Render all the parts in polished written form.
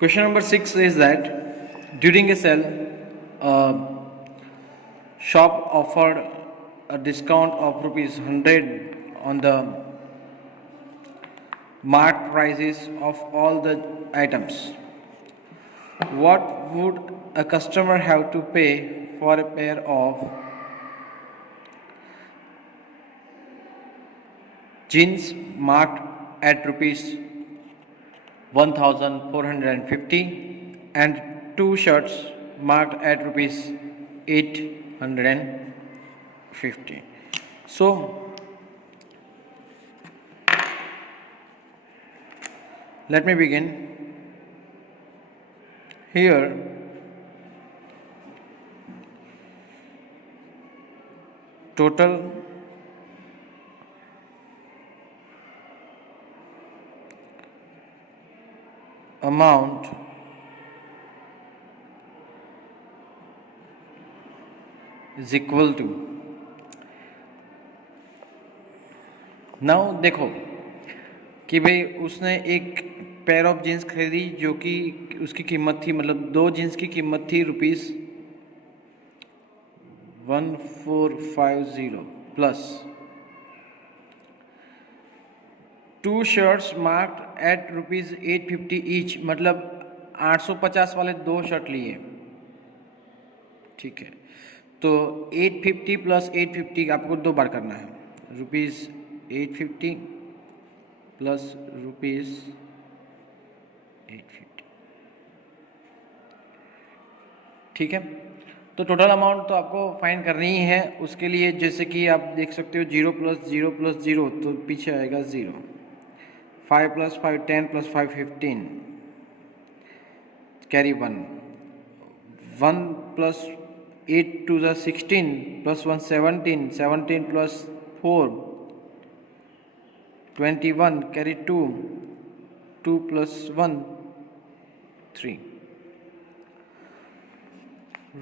Question number 6 is that during a sale, a shop offered a discount of rupees 100 on the marked prices of all the items. What would a customer have to pay for a pair of jeans marked at rupees 1450 and two shirts marked at rupees 850? So let me begin. Here total amount is equal to, now देखो कि भाई उसने एक pair of jeans खरीदी जो कि उसकी कीमत थी, मतलब दो जीन्स की कीमत थी rupees 1450 plus two shirts marked at rupees 850 each, मतलब 850 वाले दो शर्ट लिए। ठीक है, तो 850 प्लस 850 आपको दो बार करना है, रुपीज़ 850 प्लस रुपीज़ 850। ठीक है, तो टोटल अमाउंट तो आपको फाइंड करनी ही है। उसके लिए जैसे कि आप देख सकते हो 0 प्लस 0 प्लस 0, तो पीछे आएगा 0, 5 plus 5 10 plus 5 15, carry 1, 1 plus 8 two ज़ा 16 plus 1 17, 17 plus 4 21, carry 2, 2 plus 1 3,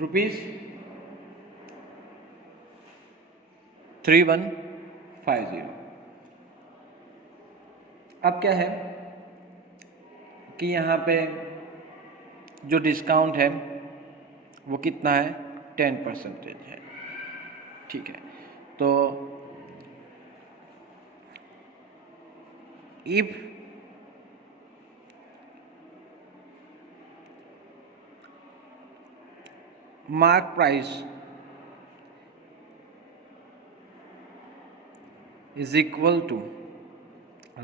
rupees 3150। अब क्या है कि यहाँ पे जो डिस्काउंट है वो कितना है, 10% है। ठीक है, तो if mark price is equal to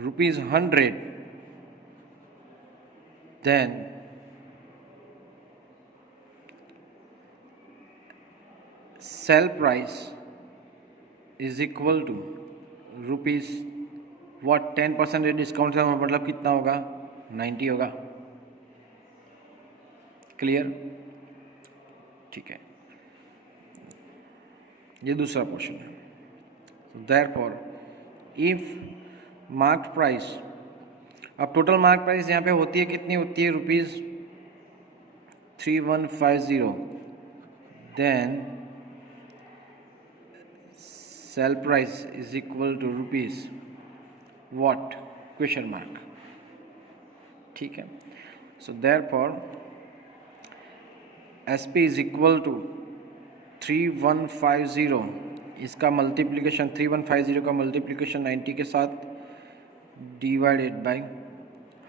rupees 100, then sell price is equal to rupees what 10% discount है, मतलब कितना होगा, 90 होगा। क्लियर? ठीक है, ये दूसरा क्वेश्चन है। देयरफॉर इफ मार्क प्राइस, अब टोटल मार्क प्राइस यहाँ पे होती है, कितनी होती है, rupees 3150, then sell price is equal to rupees what, question mark. ठीक है, so therefore S P is equal to 3150, इसका मल्टीप्लिकेशन 3150 का मल्टीप्लिकेशन 90 के साथ डिवाइडेड बाय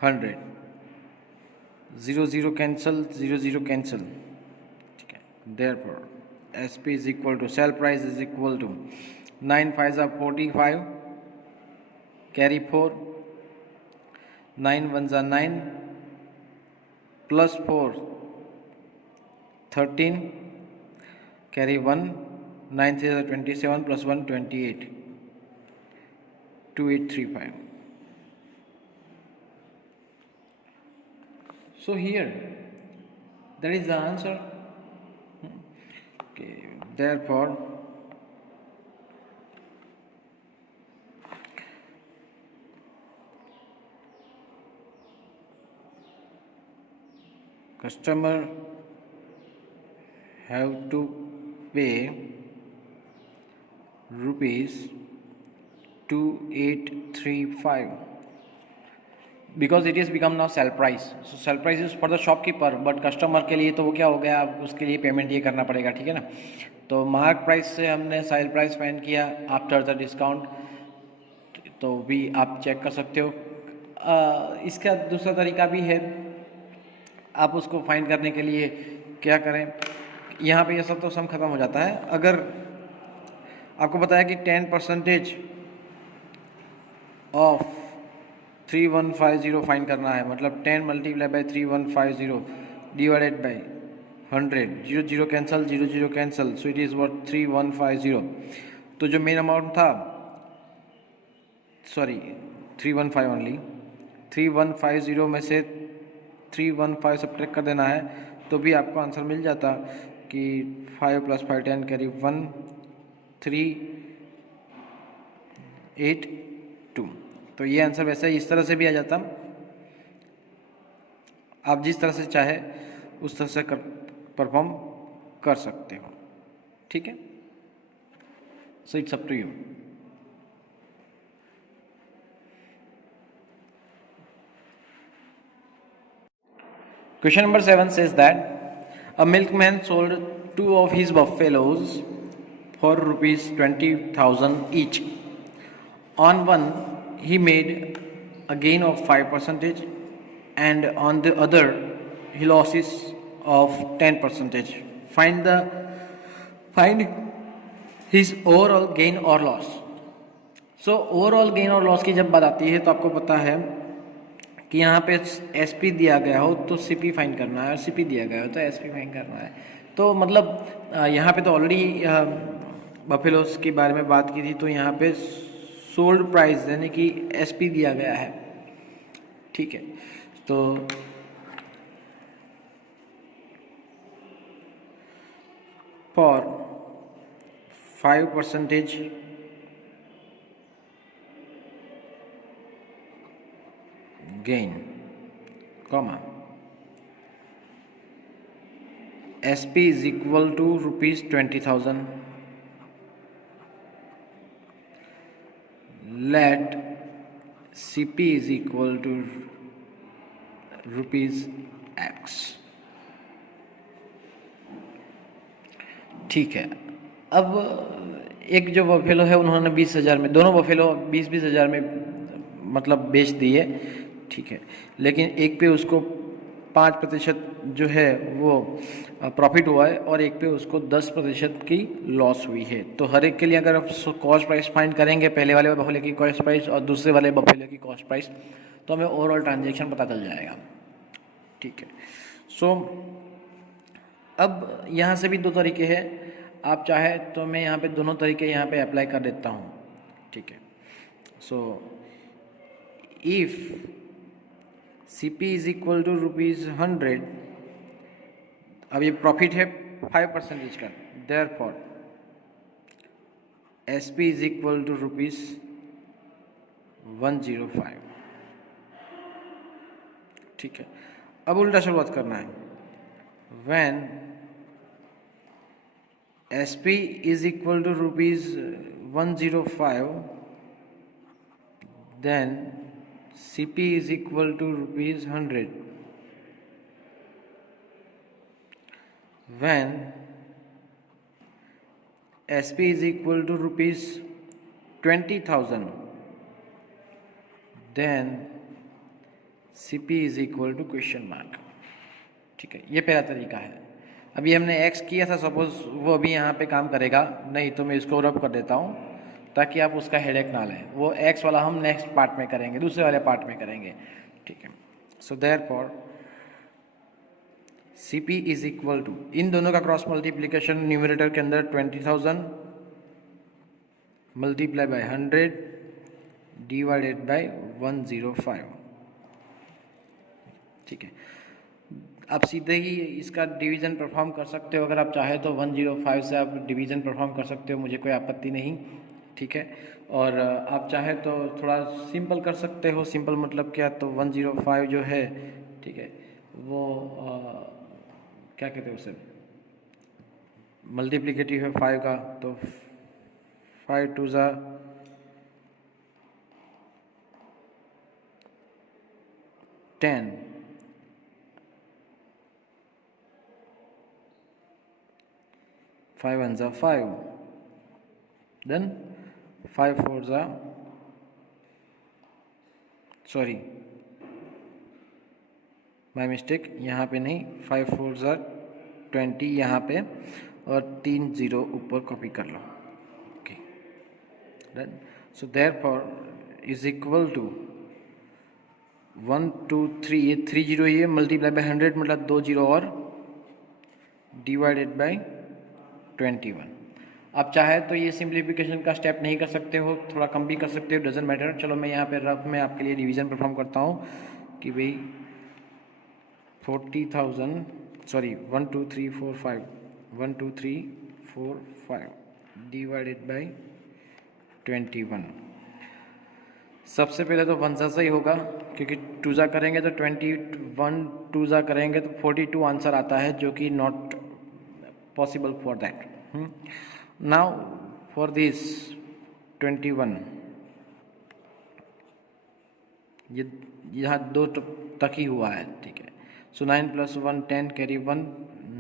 100, 0 0 कैंसिल, 0 0 कैंसिल। ठीक है, therefore S P is equal to, sell price is equal to 9 5 45, carry 4, 9 1 9 plus 4 13, carry 1, 9 3 27 plus 1 28, 2835। So here that is the answer. Okay, therefore customer have to pay rupees 2835 because it is become now sale price, so cell price is for the shopkeeper, but customer के लिए तो वो क्या हो गया, अब उसके लिए पेमेंट ये करना पड़ेगा, ठीक है ना। तो मार्क प्राइस से हमने सेल प्राइस फाइंड किया आफ्टर द डिस्काउंट, तो भी आप चेक कर सकते हो। इसका दूसरा तरीका भी है, आप उसको फाइंड करने के लिए क्या करें, यहाँ पे ये सब तो सम खत्म हो जाता है। अगर आपको बताया कि 10% ऑफ 3150 फाइंड करना है, मतलब 10 multiply by 3150 divided by 100, 0 cancel, 0 cancel, so it is what 3150। तो जो मेन अमाउंट था, सॉरी 315 ओनली, 3150 में से 315 सब्ट्रैक्ट कर देना है, तो भी आपको आंसर मिल जाता कि 5 + 5 10 करीब 1382। तो ये आंसर वैसे इस तरह से भी आ जाता, आप जिस तरह से चाहे उस तरह से परफॉर्म कर सकते हो, ठीक है। So it's up to you. Question number 7 says that a milkman sold 2 of his buffaloes for rupees 20,000 each. On one, he made a gain of 5%, and on the other, he losses of 10%. Find his overall gain or loss. So overall gain और loss की जब बात आती है तो आपको पता है कि यहाँ पे एसपी दिया गया हो तो सीपी फाइंड करना है, और सीपी दिया गया हो तो एसपी फाइंड करना है। तो मतलब यहाँ पे तो ऑलरेडी बफेलोस के बारे में बात की थी, तो यहाँ पे सोल्ड प्राइस यानी कि एसपी दिया गया है, ठीक है। तो for 5% gain, comma, SP is equal to rupees 20,000. Let CP is equal to rupees X. ठीक है। अब एक जो बफेलो है उन्होंने 20,000 में, दोनों बफेलो 20-20 हज़ार में मतलब बेच दिए, ठीक है। लेकिन एक पे उसको 5% जो है वो प्रॉफिट हुआ है, और एक पे उसको 10% की लॉस हुई है। तो हर एक के लिए अगर आप कॉस्ट प्राइस फाइंड करेंगे, पहले वाले बफेलो की कॉस्ट प्राइस और दूसरे वाले बफेलो की कॉस्ट प्राइस, तो हमें ओवरऑल ट्रांजेक्शन पता चल जाएगा, ठीक है। सो अब यहाँ से भी दो तरीके हैं, आप चाहे तो मैं यहाँ पे दोनों तरीके यहाँ पे अप्लाई कर देता हूँ, ठीक है। So if CP is equal to ₹100, अब ये प्रॉफिट है 5% का, therefore SP is equal to ₹105, ठीक है। अब उल्टा शुरुआत करना है, when SP is equal to ₹105, then CP is equal to ₹100. When SP is equal to ₹20,000, then CP is equal to question mark, ठीक है। ये पहला तरीका है। अभी हमने एक्स किया था, सपोज वो अभी यहाँ पे काम करेगा नहीं, तो मैं इसको रब कर देता हूँ ताकि आप उसका हेडेक ना लें। वो एक्स वाला हम नेक्स्ट पार्ट में करेंगे, दूसरे वाले पार्ट में करेंगे, ठीक है। So therefore CP is equal to, इन दोनों का क्रॉस मल्टीप्लिकेशन न्यूमरेटर के अंदर 20,000 मल्टीप्लाई बाय 100 डिवाइडेड बाय 105, ठीक है। आप सीधे ही इसका डिवीज़न परफॉर्म कर सकते हो, अगर आप चाहे तो 105 से आप डिवीज़न परफॉर्म कर सकते हो, मुझे कोई आपत्ति नहीं, ठीक है। और आप चाहे तो थोड़ा सिंपल कर सकते हो। सिंपल मतलब क्या, तो 105 जो है, ठीक है, वो क्या कहते हैं उसे, मल्टीप्लिकेटिव है 5 का, तो 5 2 ज़ा 10, 5 ones are 5, then 5 fours are, sorry my mistake, यहाँ पे नहीं, 5 फोर्स आर 20 यहाँ पे, और 3 0 ऊपर कॉपी कर लो। Okay done. So therefore is equal to 1 2 3, ये 3 0 ये मल्टीप्लाई बाय 100 मतलब 2 0 और डिवाइडेड बाय 21। आप चाहे तो ये सिंप्लीफिकेशन का स्टेप नहीं कर सकते हो, थोड़ा कम भी कर सकते हो, डजेंट मैटर। चलो मैं यहाँ पे रफ में आपके लिए डिवीज़न परफॉर्म करता हूँ कि भाई 40,000, सॉरी 1 2 3 4 5, 1 2 3 4 5 डिवाइडेड बाय 21। सबसे पहले तो वन सा ही होगा, क्योंकि टू ज़ा करेंगे तो 21, टू ज़ा करेंगे तो 42 आंसर आता है, जो कि not possible for that. Now for this 21, ये यहाँ 2 तक ही हुआ है, ठीक है। सो 9 + 1 10 कैरी 1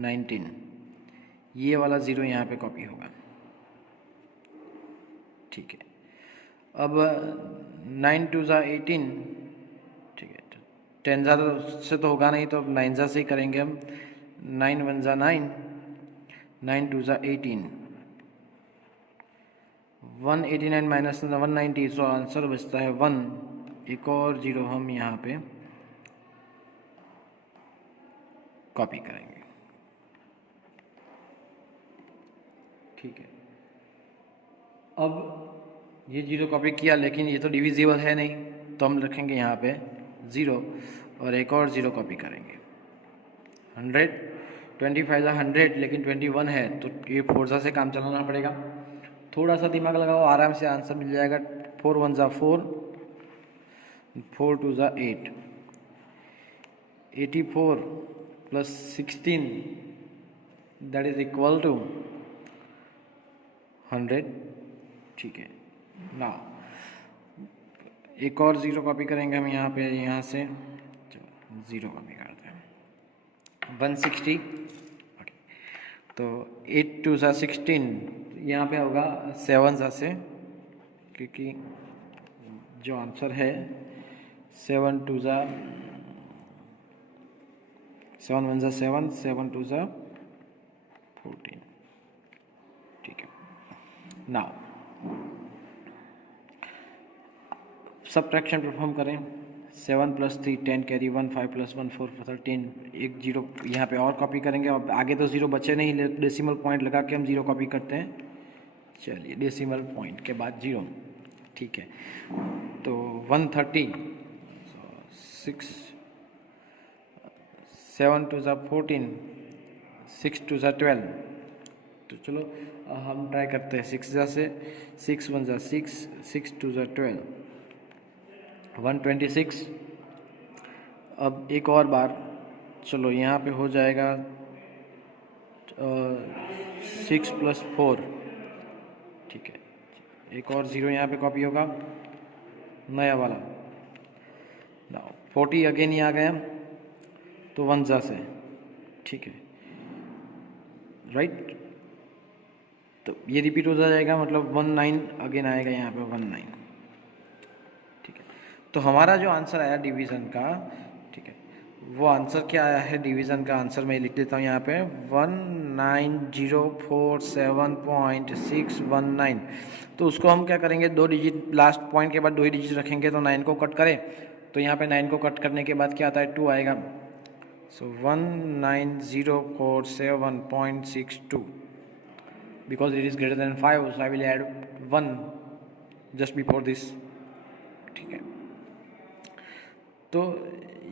19, ये वाला 0 यहाँ पे कॉपी होगा, ठीक है। अब 9 2 ज़ा 18, ठीक है। 10 ज़ा से तो होगा नहीं, तो 9 ज़ा से ही करेंगे हम। 9 1 ज़ा 9, 9 2 ज़ा 18, 189 माइनस 190, सो आंसर बचता है 1। एक और 0 हम यहाँ पे कॉपी करेंगे, ठीक है। अब ये 0 कॉपी किया, लेकिन ये तो डिविजिबल है नहीं, तो हम रखेंगे यहाँ पे 0 और एक और 0 कॉपी करेंगे। 100, 25 100, लेकिन 21 है, तो ये फोर्सा से काम चलाना पड़ेगा। थोड़ा सा दिमाग लगाओ, आराम से आंसर मिल जाएगा। 4 1 ज़ा 4, 4 2 ज़ा 8, 84 + 16 दैट इज इक्वल टू 100, ठीक है ना। एक और 0 कॉपी करेंगे हम यहाँ पे, यहाँ से 0 कॉपी करते हैं, 160, ओके। तो 8 2 ज़ा 16, यहाँ पे होगा 7 ज़ा से, क्योंकि जो आंसर है 7 2 ज़ा 7 1 ज़ा 7, 7 2 ज़ा 14, ठीक है ना। सब्ट्रैक्शन परफॉर्म करें। 7 + 3 10 कैरी 1, 5 + 1 4 13, एक 0 यहाँ पे और कॉपी करेंगे। और आगे तो 0 बचे नहीं, डेसिमल पॉइंट लगा के हम 0 कॉपी करते हैं। चलिए, डेसिमल पॉइंट के बाद 0, ठीक है। तो 130, 6 7 2 ज़ा 14, 6 2 ज़ा 12। तो चलो हम ट्राई करते हैं 6 ज़ा से। 6 1 ज़ा 6, 6 2 ज़ा 12, 126। अब एक और बार, चलो यहाँ पे हो जाएगा 6 + 4, ठीक है। एक और 0 यहाँ पे कॉपी होगा, नया वाला ना। 40 अगेन ही आ गया, तो 1 ज़ा से, ठीक है, राइट। तो ये रिपीट हो जाएगा, मतलब 19 अगेन आएगा यहाँ पे, 19, ठीक है। तो हमारा जो आंसर आया डिवीज़न का, ठीक है, वो आंसर क्या आया है डिवीज़न का आंसर मैं लिख देता हूँ यहाँ पे, 19,047.619। तो उसको हम क्या करेंगे, 2 डिजिट लास्ट पॉइंट के बाद 2 ही डिजिट रखेंगे, तो 9 को कट करें, तो यहाँ पे 9 को कट करने के बाद क्या आता है, 2 आएगा। सो 19,047.62, because it is greater than 5, so I will add 1 just before this, ठीक है। तो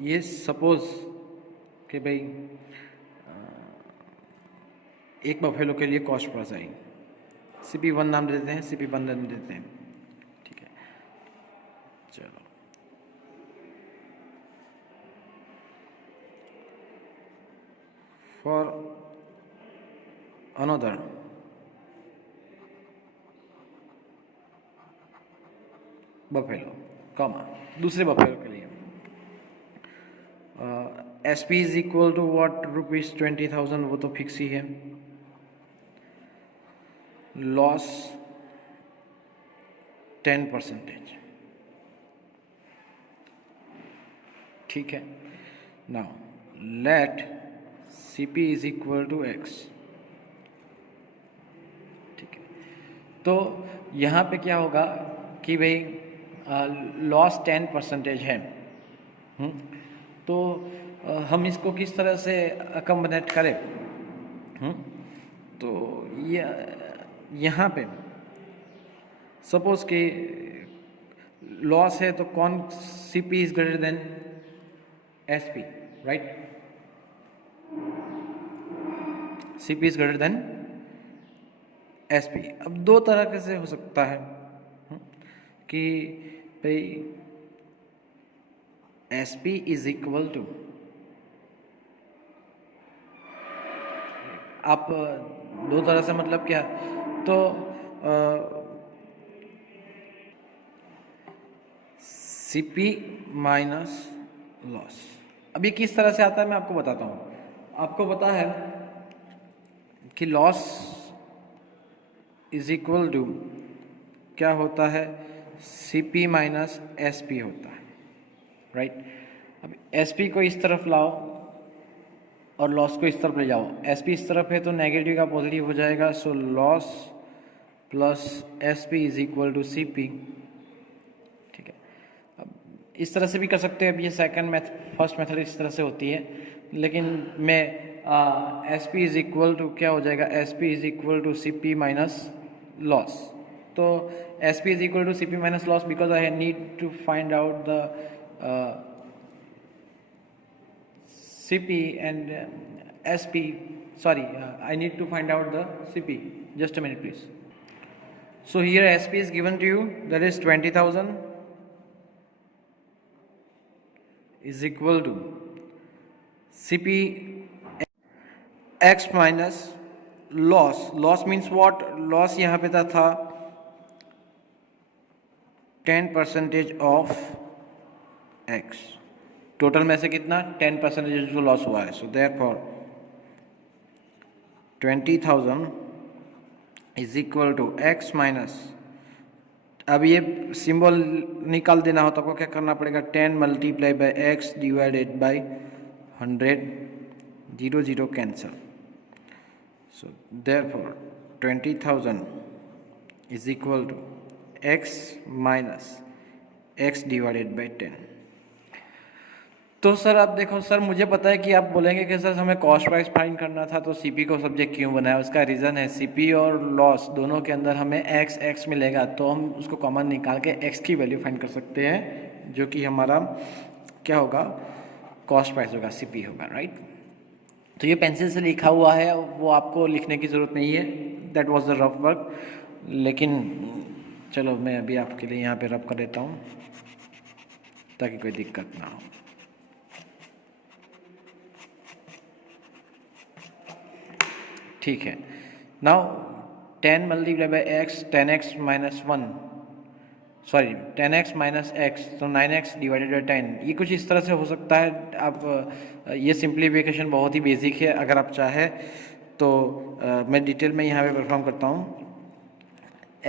ये सपोज कि भाई एक बफेलो के लिए कॉस्ट पड़ जाएगी, CP1 नाम देते हैं, CP1 नाम देते हैं, ठीक है। चलो फॉर अनदर बफेलो, कॉमा, दूसरे बफेलो के लिए S P is equal to what rupees 20,000, वो तो फिक्स ही है। लॉस 10%, ठीक है। Now let C P is equal to x, ठीक है। तो यहाँ पे क्या होगा कि भाई लॉस 10% है। तो हम इसको किस तरह से अकम्बनेट करें? तो यहाँ पे सपोज कि लॉस है तो कौन C P is greater than S P, right? C P is greater than S P. अब दो तरह से हो सकता है कि भाई S P is equal to, आप दो तरह से मतलब क्या, तो सी पी माइनस लॉस। अब ये किस तरह से आता है मैं आपको बताता हूँ। आपको पता है कि लॉस इज इक्वल टू क्या होता है, C P minus S P होता है, राइट? अब एस पी को इस तरफ लाओ और लॉस को इस तरफ ले जाओ। एस पी इस तरफ है तो नेगेटिव का पॉजिटिव हो जाएगा, so loss plus S P is equal to C P, ठीक है। अब इस तरह से भी कर सकते हैं। अब ये फर्स्ट मेथड इस तरह से होती है, लेकिन मैं S P is equal to क्या हो जाएगा, S P is equal to C P minus loss. तो S P is equal to C P minus loss because I need to find out the CP and SP, sorry, I need to find out the CP. Just a minute, please. So here SP is given to you, that is 20,000 is equal to CP X minus loss. Loss means what? Loss यहाँ पे था 10% of X. Total में से कितना 10% जो loss हुआ है। So therefore 20,000 is equal to x minus, अब ये सिंबल निकाल देना हो तो आपको क्या करना पड़ेगा, 10 multiply by x divided by 100, 0 0 cancel. So therefore 20,000 is equal to x minus x divided by 10। तो सर आप देखो सर, मुझे पता है कि आप बोलेंगे कि सर हमें कॉस्ट प्राइस फाइंड करना था तो सीपी को सब्जेक्ट क्यों बनाया। उसका रीज़न है सीपी और लॉस दोनों के अंदर हमें एक्स एक्स मिलेगा, तो हम उसको कॉमन निकाल के एक्स की वैल्यू फाइंड कर सकते हैं, जो कि हमारा क्या होगा, कॉस्ट प्राइस होगा, सीपी होगा, राइट? तो ये पेंसिल से लिखा हुआ है, वो आपको लिखने की ज़रूरत नहीं है, that was the rough work. लेकिन चलो मैं अभी आपके लिए यहाँ पर रफ कर देता हूँ ताकि कोई दिक्कत ना हो। ठीक है। Now 10 multiply by x, 10x minus 1, sorry 10x minus x, तो 9x डिवाइडेड बाई 10। ये कुछ इस तरह से हो सकता है। आप ये सिंप्लीफिकेशन बहुत ही बेसिक है, अगर आप चाहे तो मैं डिटेल में यहाँ पे परफॉर्म करता हूँ।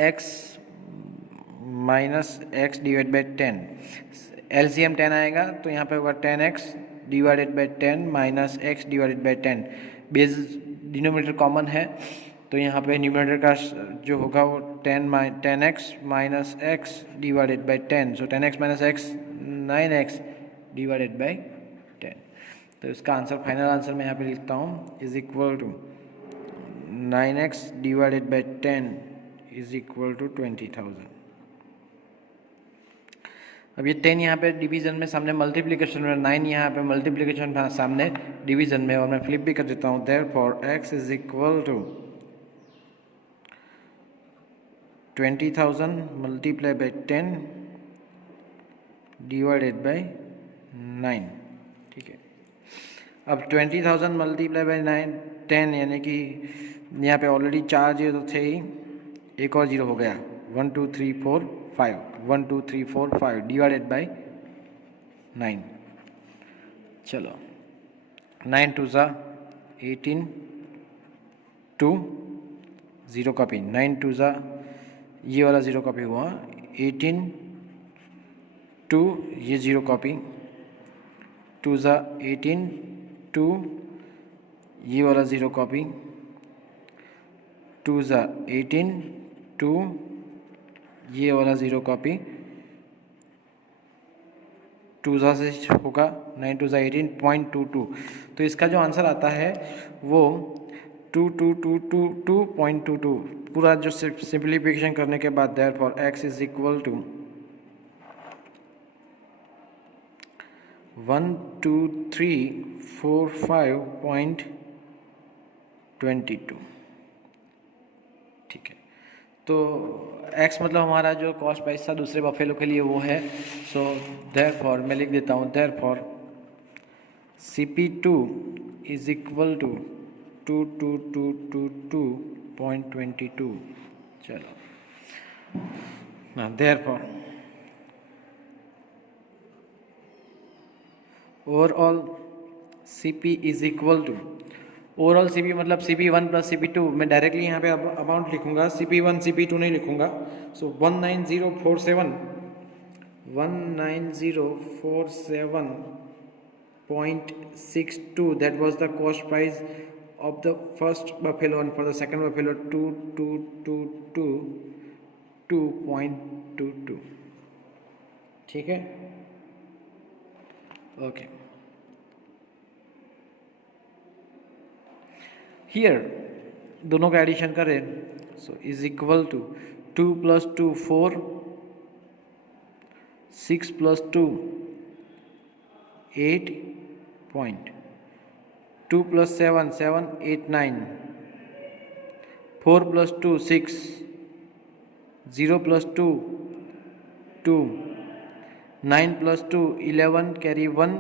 x minus x divide by 10, LCM 10 आएगा तो यहाँ पे होगा 10x divided by 10 minus x divided by 10। Base denominator common है तो यहाँ पे न्यूमरेटर का जो होगा वो 10x minus x divided by 10, so 10x minus x 9x divided by 10। तो इसका आंसर, फाइनल आंसर मैं यहाँ पे लिखता हूँ, is equal to 9x divided by 10 is equal to 20,000। अब ये 10 यहाँ पे डिवीज़न में सामने मल्टीप्लिकेशन में, 9 यहाँ पे मल्टीप्लिकेशन सामने डिवीज़न में, और मैं फ्लिप भी कर देता हूँ। Therefore x is equal to 20,000 multiply by 10 divided by 9, ठीक है। अब 20,000 मल्टीप्लाई बाई 10 यानी कि यहाँ पे ऑलरेडी 4 जीरो तो थे ही, एक और जीरो हो गया, 1 2 3 4 5, 1 2 3 4 5 डिवाइडेड बाई 9। चलो 9 टू ज़ा 18 टू 0 कॉपी, 9 टू ज़ा ये वाला 0 कॉपी हुआ, 18 टू ये 0 कॉपी, 2 ज़ा 18 टू ये वाला 0 कॉपी, 2 ज़ा 18 टू ये वाला 0 कॉपी, 2 ज़ा से होगा 9 टू ज़ा 18.22। तो इसका जो आंसर आता है वो 2222.22 पूरा जो सिंप्लीफिकेशन करने के बाद therefore x is equal to 12345.22। ठीक है, तो x मतलब हमारा जो कॉस्ट प्राइस था दूसरे बफेलो के लिए वो है। सो देयरफॉर मैं लिख देता हूँ, therefore CP2 is equal to 2222.22। चलो ना, therefore overall CP is equal to, overall CP मतलब CP1 प्लस CP2, मैं डायरेक्टली यहाँ पे अमाउंट लिखूंगा, CP1 CP2 नहीं लिखूंगा। सो 19047.62, that was the cost price of the first buffalo, and for the second buffalo 2222.22। ठीक है, ओके। हियर दोनों का एडिशन करें, so is equal to 2 + 2 4, 6 + 2 8 point, 2 + 7 7 8 9, 4 + 2 6, 0 + 2 2, 9 + 2 11, carry 1,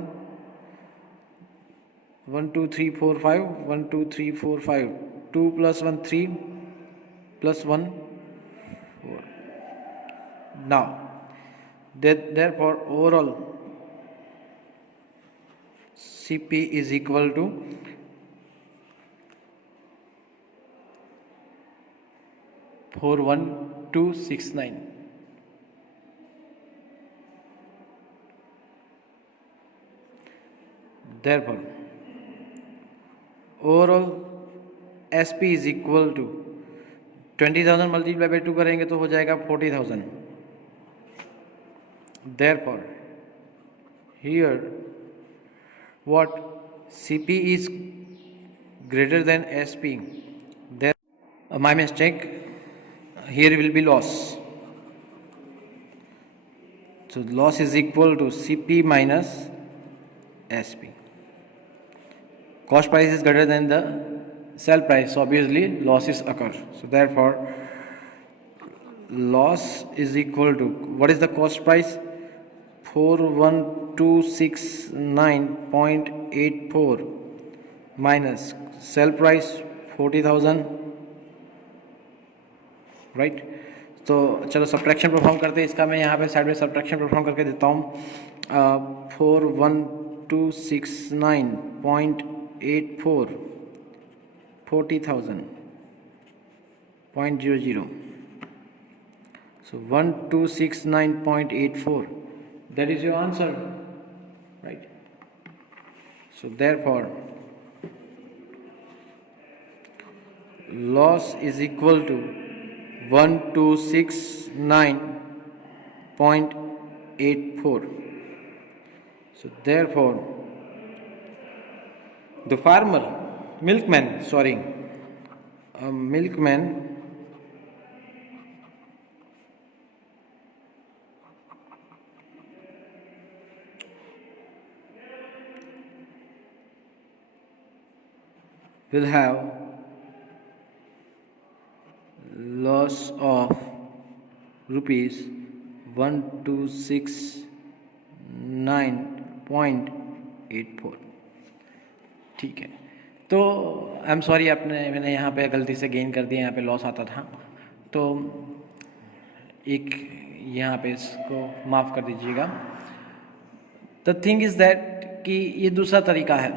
1 2 3 4 5, 1 2 3 4 5, 2 + 1 3 + 1 4। now therefore overall CP is equal to 41269। therefore overall SP is equal to 20,000 multiply by 2 करेंगे तो हो जाएगा 40,000। therefore here what CP is greater than SP, there my mistake, here will be loss, so loss is equal to CP minus SP. Cost price is greater than the sell price, so obviously losses occur, so therefore loss is equal to, what is the cost price, 41269.84 minus sell price 40,000, right. तो चलो subtraction perform करते हैं इसका, मैं यहाँ पे side में subtraction perform करके देता हूँ। 41269.84 40,000.00, so 1269.84, that is your answer, right? So therefore loss is equal to 1269.84. so therefore the milkman will have loss of rupees 1269.84। ठीक है, तो आई एम सॉरी, मैंने यहाँ पे गलती से गेन कर दिया, यहाँ पे लॉस आता था, तो एक यहाँ पे इसको माफ़ कर दीजिएगा। द थिंग इज़ दैट कि ये दूसरा तरीका है।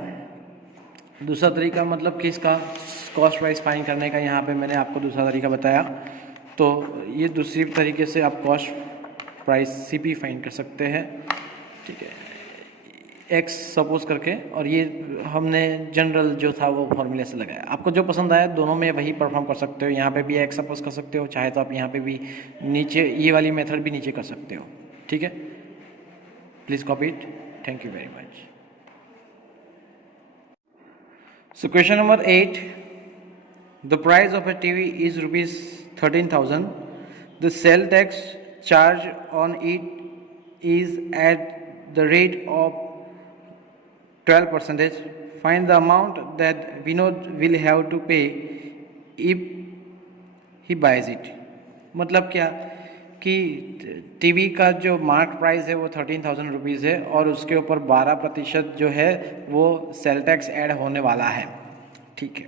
दूसरा तरीका मतलब कि इसका कॉस्ट प्राइस फाइंड करने का, यहाँ पे मैंने आपको दूसरा तरीका बताया। तो ये दूसरी तरीके से आप कॉस्ट प्राइस सीपी फाइंड कर सकते हैं, ठीक है, एक्स सपोज करके, और ये हमने जनरल जो था वो फॉर्मूले से लगाया। आपको जो पसंद आया दोनों में वही परफॉर्म कर सकते हो। यहाँ पे भी एक्स सपोज कर सकते हो, चाहे तो आप यहाँ पे भी नीचे ये वाली मेथड भी नीचे कर सकते हो, ठीक है। Please copy it. Thank you very much. So question number 8, the price of a TV is rupees 13,000. The sale tax charge on it is at the rate of 12%. Find the amount that Vinod will have to pay if he buys it. मतलब क्या कि TV का जो mark price है वो 13,000 rupees है, और उसके ऊपर 12% जो है वो सेल टैक्स ऐड होने वाला है, ठीक है।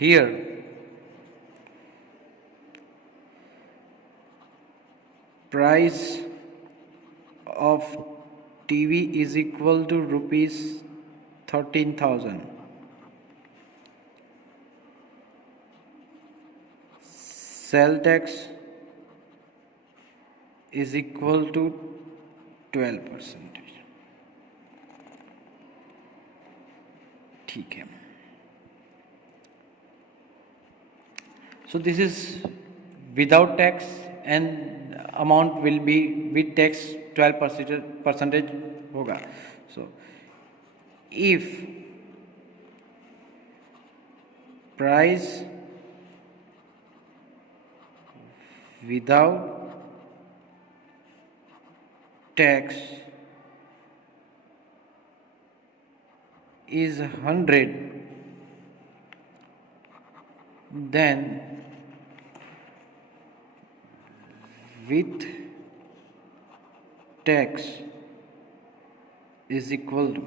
Here price of TV is equal to rupees 13,000, sale tax is equal to 12%, ठीक है। So this is without tax, and amount will be with tax 12% होगा। So if price without tax is 100, then with tax is equal to,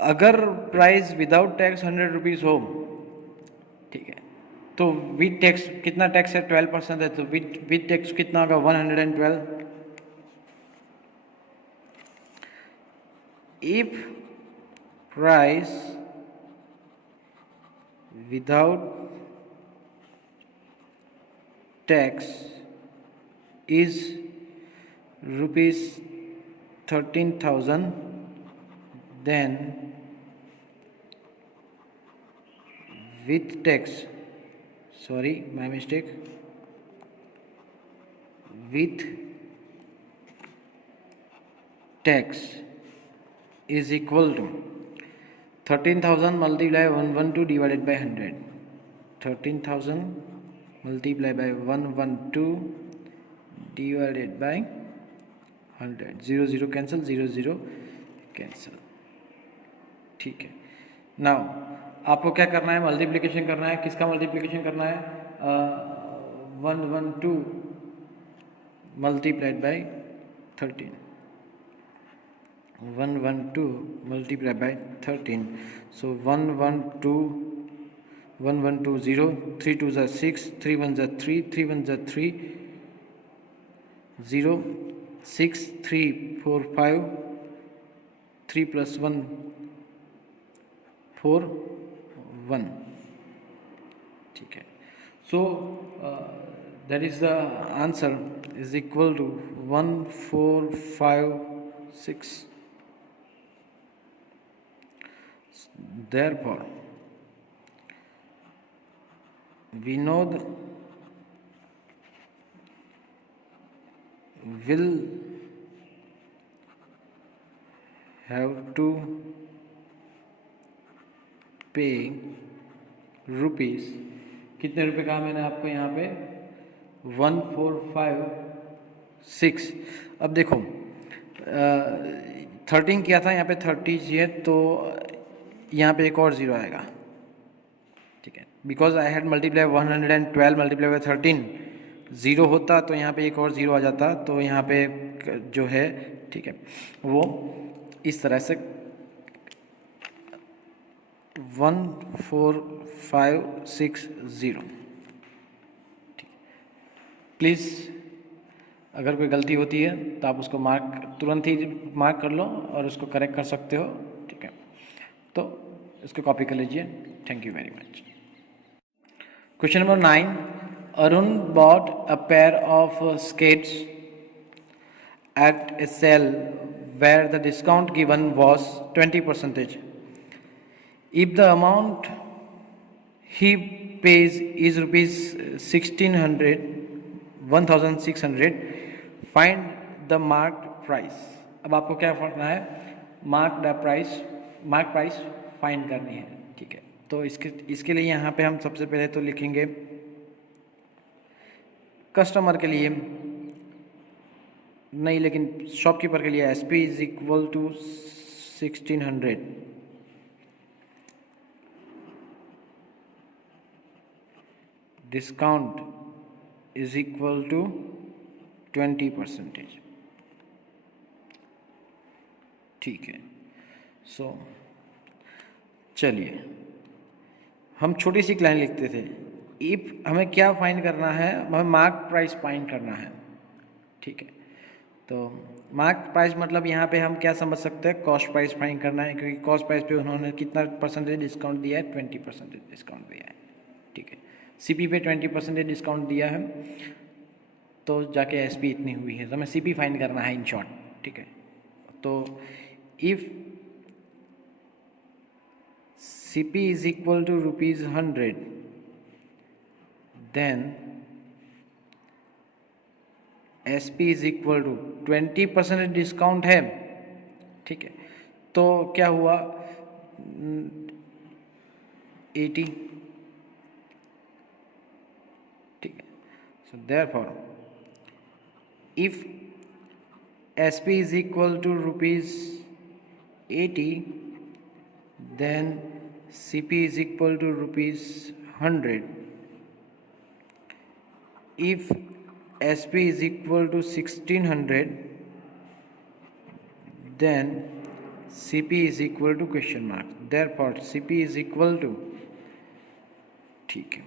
अगर price without tax 100 rupees हो, ठीक है, तो with tax कितना tax है? 12% है, तो विद टैक्स कितना होगा? 112। If price without tax is rupees 13,000, then with tax, sorry, my mistake, with tax is equal to 13,000 multiply 112 divided by 100. 13,000 multiplied by 112 divided by 100. 0 0 cancel, 0 0 cancel, ठीक है। Now आपको क्या करना है? मल्टीप्लिकेशन करना है। किसका मल्टीप्लिकेशन करना है? 112 multiplied by 13, 112 multiplied by 13. So 112 0, 3 2s are 6, 3 1s are 3, 3 1s are 3, 0 6 3 4 5, 3 plus 1 4 1, ठीक है। So that is the answer is equal to 1456. Therefore, Vinod will have to पे रुपीज़, कितने रुपए कहा मैंने आपको यहाँ पे? 1456। अब देखो 13 किया था, यहाँ पे 30 है, तो यहाँ पे एक और ज़ीरो आएगा, ठीक है, because I had multiply 112 multiply by 13, zero होता तो यहाँ पे एक और ज़ीरो आ जाता, तो यहाँ पे जो है, ठीक है, वो इस तरह से 1456, ठीक। प्लीज़ अगर कोई गलती होती है तो आप उसको तुरंत ही मार्क कर लो और उसको करेक्ट कर सकते हो, ठीक है। तो इसको कॉपी कर लीजिए। Thank you very much. Question number 9, Arun bought a pair of skates at a sale where the discount given was 20%. If the amount he pays is rupees 1600, 1600, find the marked price. अब आपको क्या करना है, mark price find करनी है, ठीक है। तो इसके लिए यहाँ पे हम सबसे पहले तो लिखेंगे कस्टमर के लिए नहीं, लेकिन शॉपकीपर के लिए SP is equal to 1600, discount is equal to 20%, ठीक है। सो चलिए हम छोटी सी लाइन लिखते थे। इफ हमें क्या फाइंड करना है, हमें मार्क प्राइस फाइंड करना है, ठीक है। तो मार्क प्राइस मतलब यहाँ पे हम क्या समझ सकते हैं, कॉस्ट प्राइस फाइंड करना है, क्योंकि कॉस्ट प्राइस पे उन्होंने कितना परसेंटेज डिस्काउंट दिया है, 20% डिस्काउंट दिया है, ठीक है। CP पे 20% डिस्काउंट दिया है, तो जाके SP इतनी हुई है, तो हमें CP फाइंड करना है इन शॉर्ट, ठीक है। तो if CP is equal to rupees 100, then SP is equal to 20% discount है, ठीक है। तो क्या हुआ, 80, ठीक है। So therefore if SP is equal to rupees 80, then CP is equal to rupees 100. If SP is equal to 1600, then CP is equal to question mark. Therefore CP is equal to, ठीक है,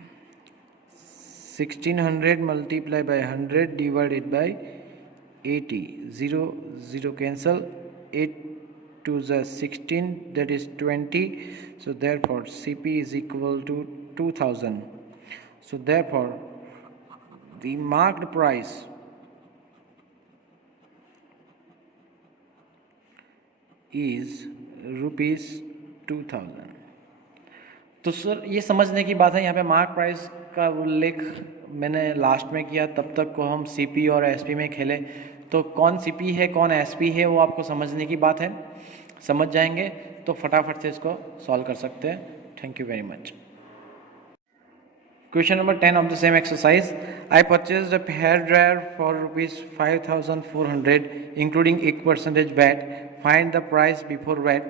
1600 multiplied by 100 divided by 80. 0 0 cancel, 8 to the 16, that is 20. So therefore CP is equal to 2000. So therefore the marked price is rupees 2000. तो sir ये समझने की बात है, यहाँ पे मार्क प्राइस का उल्लेख मैंने लास्ट में किया, तब तक को हम CP और SP में खेले, तो कौन CP है कौन SP है वो आपको समझने की बात है। समझ जाएंगे तो फटाफट से इसको सॉल्व कर सकते हैं। Thank you very much. Question number 10 of the same exercise. I purchased a hair dryer for rupees 5400 including 8% VAT. Find the price before VAT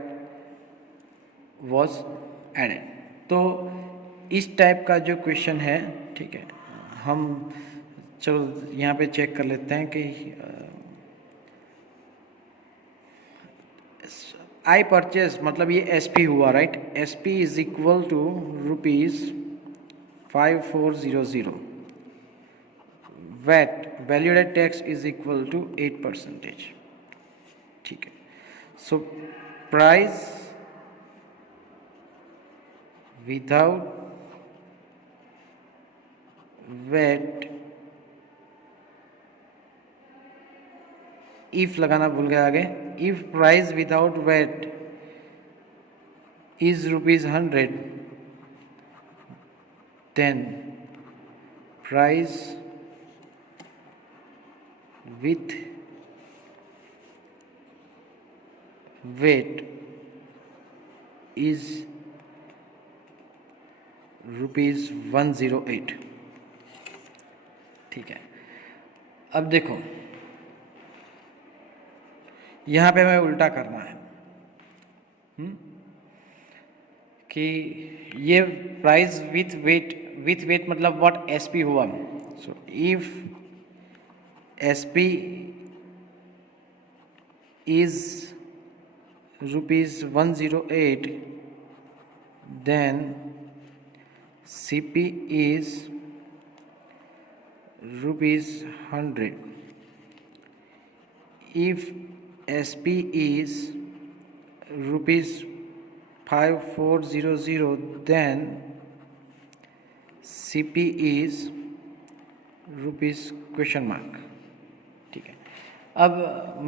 was added. तो इस टाइप का जो क्वेश्चन है, ठीक है, हम चलो यहाँ पे चेक कर लेते हैं कि आई परचेज मतलब ये SP हुआ, right. SP is equal to rupees 5400, VAT value added tax is equal to 8%, ठीक है। So price without VAT, if लगाना भूल गया आगे, if price without VAT is rupees 100, then price with weight is rupees 108, ठीक है। अब देखो यहाँ पे हमें उल्टा करना है, कि ये प्राइस विथ वेट मतलब व्हाट SP हुआ। So if SP is rupees 108, then CP is rupees 100, if SP is rupees 5400, then CP is rupees question mark. ठीक है, अब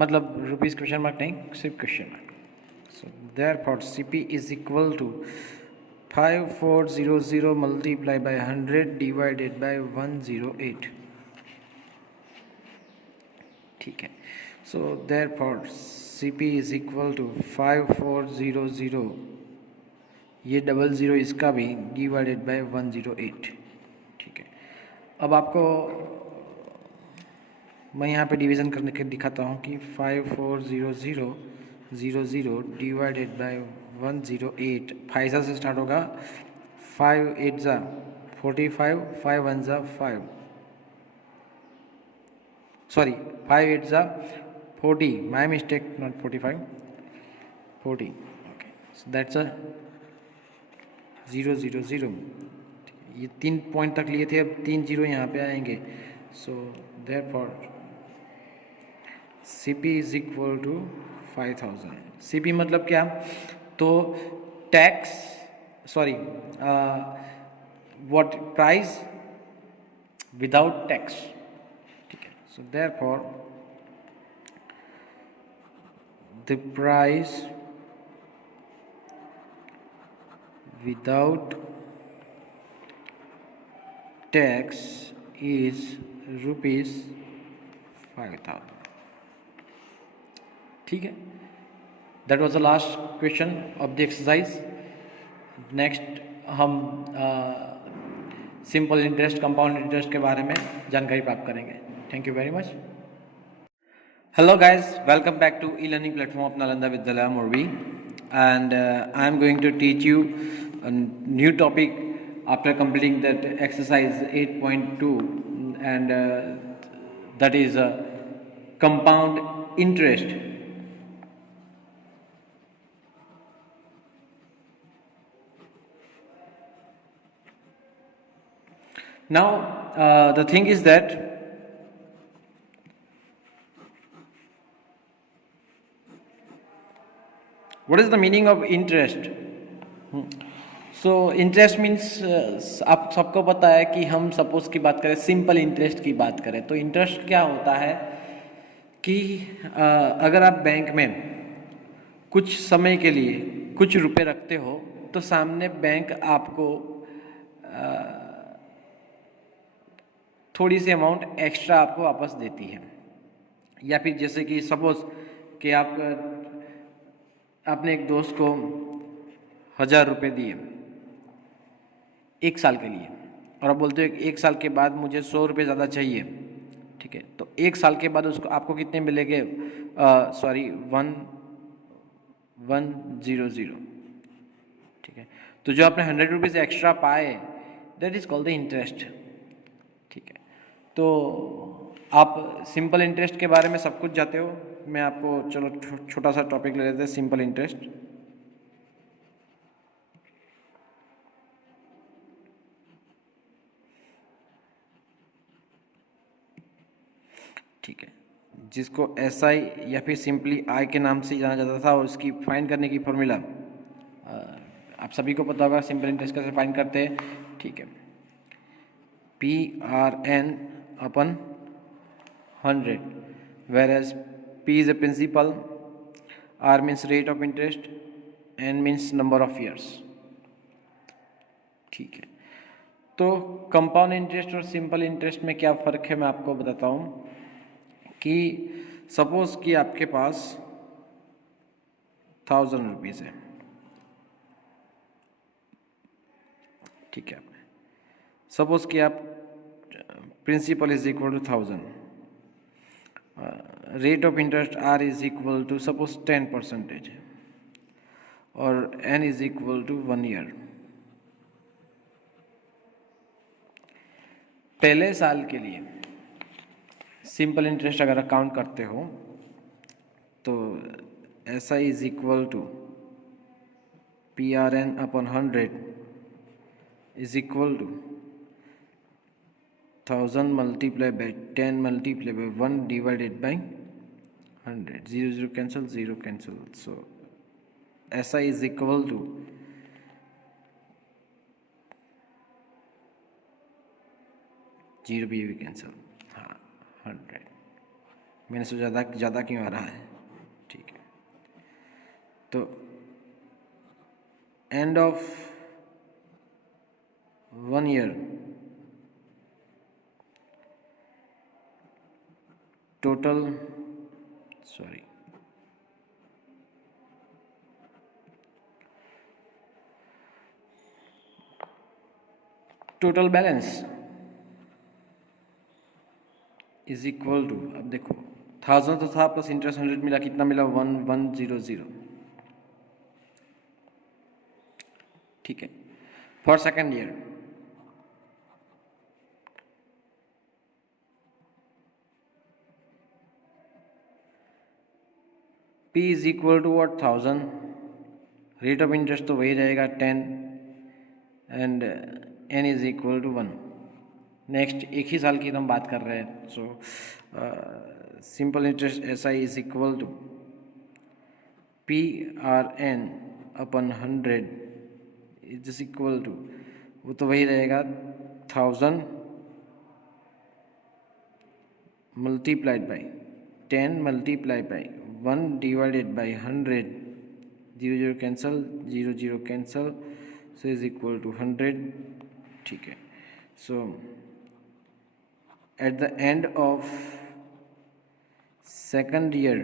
मतलब रुपीज़ क्वेश्चन मार्क नहीं, सिर्फ question mark. So therefore CP is equal to 5400 multiply by 100 divided by 108। ठीक है, so therefore CP is equal to 5400, ये 00 इसका भी, डिवाइडेड बाय 108। ठीक है, अब आपको मैं यहाँ पे डिवीज़न करने के दिखाता हूँ कि 5400 डिवाइडेड बाय 108, 5 से स्टार्ट होगा, 5 8 ज़ा 45, 5 1 ज़ा 5, सॉरी 5 8 ज़ा 40, my mistake, not 45, 40। Okay, so that's a 000। ये 3 पॉइंट तक लिए थे, अब 3 जीरो यहाँ पे आएंगे। So therefore CP is equal to 5000। CP मतलब क्या? तो tax, sorry what, price without tax. ठीक है, so therefore the price without tax is rupees 5000। ठीक है, that was the last question of the exercise. Next हम सिंपल इंटरेस्ट, कंपाउंड इंटरेस्ट के बारे में जानकारी प्राप्त करेंगे। Thank you very much. Hello guys, welcome back to e-learning platform of Nalanda Vidyalaya Morbi, and I am going to teach you a new topic after completing that exercise 8.2, and that is compound interest. Now the thing is that what is the meaning of interest? So interest means आप सबको पता है कि हम suppose की बात करें, simple interest की बात करें, तो इंटरेस्ट क्या होता है कि अगर आप बैंक में कुछ समय के लिए कुछ रुपए रखते हो तो सामने बैंक आपको थोड़ी सी अमाउंट एक्स्ट्रा आपको वापस देती है। या फिर जैसे कि सपोज कि आपने एक दोस्त को 1000 रुपये दिए 1 साल के लिए, और आप बोलते हो 1 साल के बाद मुझे 100 रुपये ज़्यादा चाहिए। ठीक है, तो 1 साल के बाद उसको आपको कितने मिलेंगे? सॉरी 1100। ठीक है, तो जो आपने 100 रुपीज़ एक्स्ट्रा पाए, that is called the interest. ठीक है, तो आप सिंपल इंटरेस्ट के बारे में सब कुछ जानते हो। मैं आपको चलो छोटा सा टॉपिक ले लेते हैं, सिंपल इंटरेस्ट। ठीक है, जिसको SI या फिर सिंपली I के नाम से जाना जाता था, और उसकी फाइंड करने की फॉर्मूला आप सभी को पता होगा, सिंपल इंटरेस्ट कैसे फाइंड करते हैं। ठीक है, PRN upon 100, whereas P is a principal, R means rate of interest, N means number of years। ठीक है, तो कंपाउंड इंटरेस्ट और सिंपल इंटरेस्ट में क्या फ़र्क है मैं आपको बताता हूँ कि सपोज कि आपके पास 1000 रुपीज़ है। ठीक है, सपोज कि आप principal is equal to 1000, rate of interest R is equal to suppose 10%, और N is equal to 1 year. पहले साल के लिए सिंपल इंटरेस्ट अगर अकाउंट करते हो तो SI is equal to PRN upon 100 is equal to 1000 multiply by 10 multiply by 1 divided by 100, 0 0 cancel, 0 cancel. So SI is equal to 0 भी कैंसिल, हाँ 100. मैंने सोचा ज़्यादा क्यों आ रहा है. ठीक है, तो end of 1 year total total balance is equal to, अब देखो 1000 तो था प्लस इंटरेस्ट 100 मिला, कितना मिला 1100. ठीक है, for second year P is equal to what 1000, rate of interest तो वही रहेगा 10 and N is equal to 1. Next एक ही साल की हम बात कर रहे हैं. So simple interest SI is equal to PRN upon 100 is equal to, वो तो वही रहेगा 1000 multiplied by 10 multiply by 1 divided by 100, 0 0 cancel, 0 0 cancel, so is equal to 100. ठीक है, so at the end of second year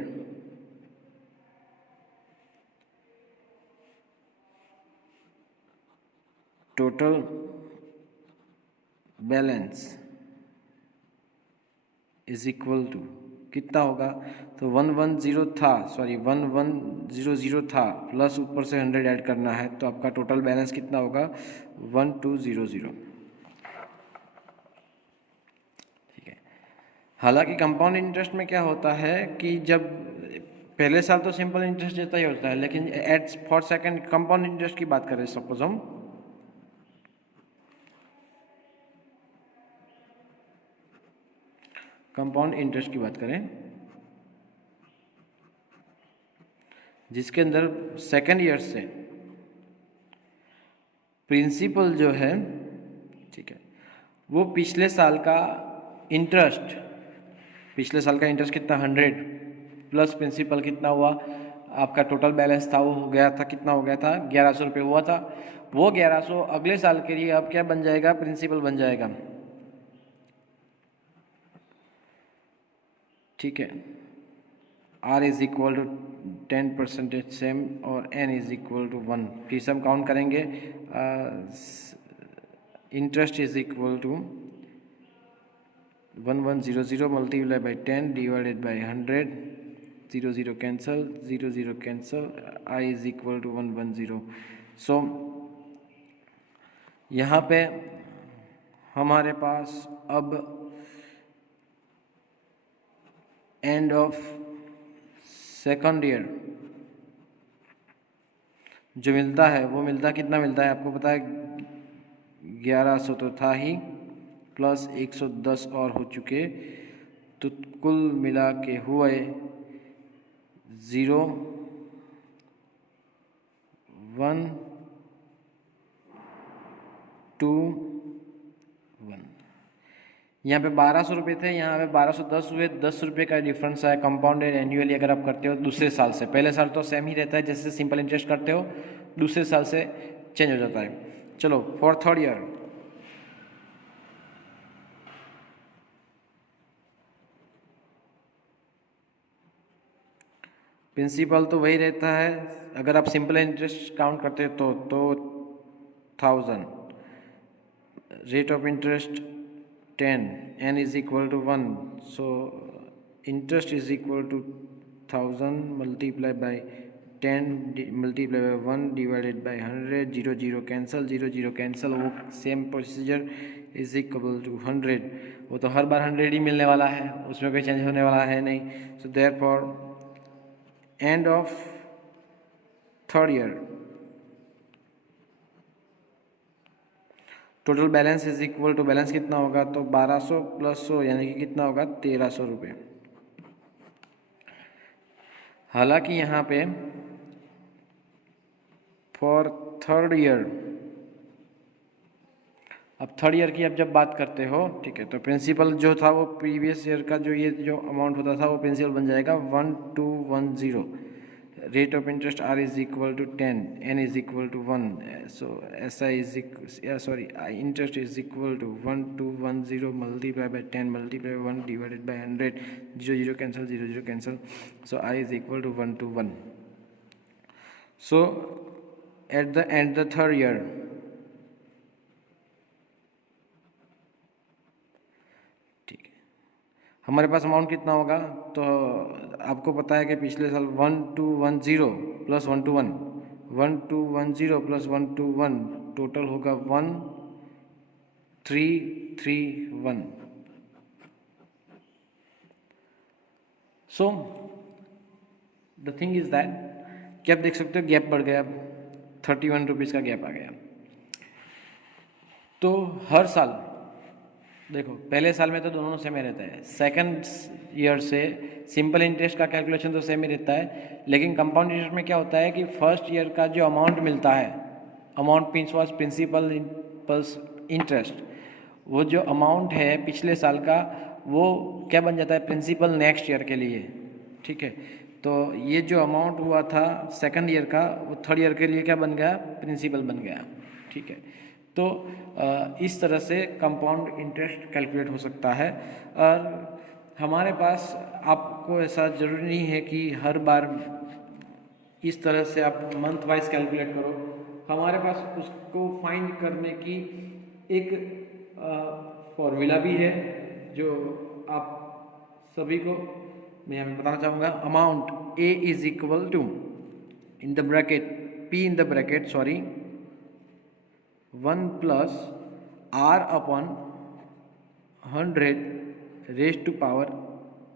total balance is equal to कितना होगा, तो 110 था, सॉरी 1100 था, प्लस ऊपर से 100 ऐड करना है, तो आपका टोटल बैलेंस कितना होगा 1200. ठीक है, हालांकि कंपाउंड इंटरेस्ट में क्या होता है कि जब पहले साल तो सिंपल इंटरेस्ट जैसा ही होता है, लेकिन at for second compound interest की बात करें, सपोज हम कंपाउंड इंटरेस्ट की बात करें, जिसके अंदर सेकेंड ईयर से प्रिंसिपल जो है, ठीक है, वो पिछले साल का इंटरेस्ट कितना 100 प्लस प्रिंसिपल कितना हुआ आपका, टोटल बैलेंस था वो हो गया था, कितना हो गया था 1100 रुपये हुआ था. वो 1100 अगले साल के लिए अब क्या बन जाएगा, प्रिंसिपल बन जाएगा. ठीक है, R is equal to 10% same और N इज इक्वल टू 1. फिर से हम काउंट करेंगे, interest is equal to 1100 multiply by 10 divided by 100, 0 0 cancel, 0 0 cancel, I is equal to 110. So यहाँ पे हमारे पास अब एंड ऑफ सेकंड ईयर जो मिलता है, वो मिलता कितना मिलता है आपको पता है, 1100 तो था ही, प्लस 110 और हो चुके, तो कुल मिला के हुए 0 1 2 1. यहाँ पे 1200 रुपये थे, यहाँ पे 1210 हुए, 10 रुपये का डिफरेंस है. कंपाउंडेड एनुअली अगर आप करते हो दूसरे साल से, पहले साल तो सेम ही रहता है जैसे सिंपल इंटरेस्ट करते हो, दूसरे साल से चेंज हो जाता है. चलो फॉर थर्ड ईयर प्रिंसिपल तो वही रहता है, अगर आप सिंपल इंटरेस्ट काउंट करते हो तो 1000, rate of interest 10, N is equal to 1, so interest is equal to 1000 multiply by 10 multiply by 1 divided by 100, 0 0 cancel, 0 0 cancel, वो same procedure is equal to 100. वो तो हर बार 100 ही मिलने वाला है, उसमें कोई चेंज होने वाला है नहीं. So therefore end of third year total balance is equal to, balance कितना होगा, तो 1200 प्लस 100 यानी कि कितना होगा 1300 रुपये. हालांकि यहाँ पे फॉर थर्ड ईयर, अब थर्ड ईयर की अब जब बात करते हो, ठीक है, तो प्रिंसिपल जो था वो प्रीवियस ईयर का जो ये जो अमाउंट होता था वो प्रिंसिपल बन जाएगा 1210। Rate of interest R is equal to 10, N is equal to 1, so S I is sorry interest is equal to 1210 multiply by 10 multiply by 1 divided by 100, 0 0 cancel, 0 0 cancel, so I is equal to 121। So at the end the third year, हमारे पास amount कितना होगा, तो आपको पता है कि पिछले साल 1210 प्लस 121, 1210 प्लस 121 टोटल होगा 1331। So the thing is that कि आप देख सकते हो गैप बढ़ गया, 31 रुपीज़ का गैप आ गया। तो हर साल देखो, पहले साल में तो दोनों सेम ही रहता है, सेकंड ईयर से सिंपल इंटरेस्ट का कैलकुलेशन तो सेम ही रहता है, लेकिन कंपाउंड इंटरेस्ट में क्या होता है कि फर्स्ट ईयर का जो अमाउंट मिलता है, amount means was principal plus interest, वो जो अमाउंट है पिछले साल का वो क्या बन जाता है, प्रिंसिपल नेक्स्ट ईयर के लिए, ठीक है। तो ये जो अमाउंट हुआ था सेकंड ईयर का, वो थर्ड ईयर के लिए क्या बन गया, प्रिंसिपल बन गया, ठीक है। तो इस तरह से कंपाउंड इंटरेस्ट कैलकुलेट हो सकता है। और हमारे पास आपको ऐसा ज़रूरी नहीं है कि हर बार इस तरह से आप मंथ वाइज कैलकुलेट करो, हमारे पास उसको फाइंड करने की एक फॉर्मूला भी है जो आप सभी को मैं यहाँ बताना चाहूँगा। Amount A is equal to in the bracket P in the bracket 1 plus R upon 100 raise to power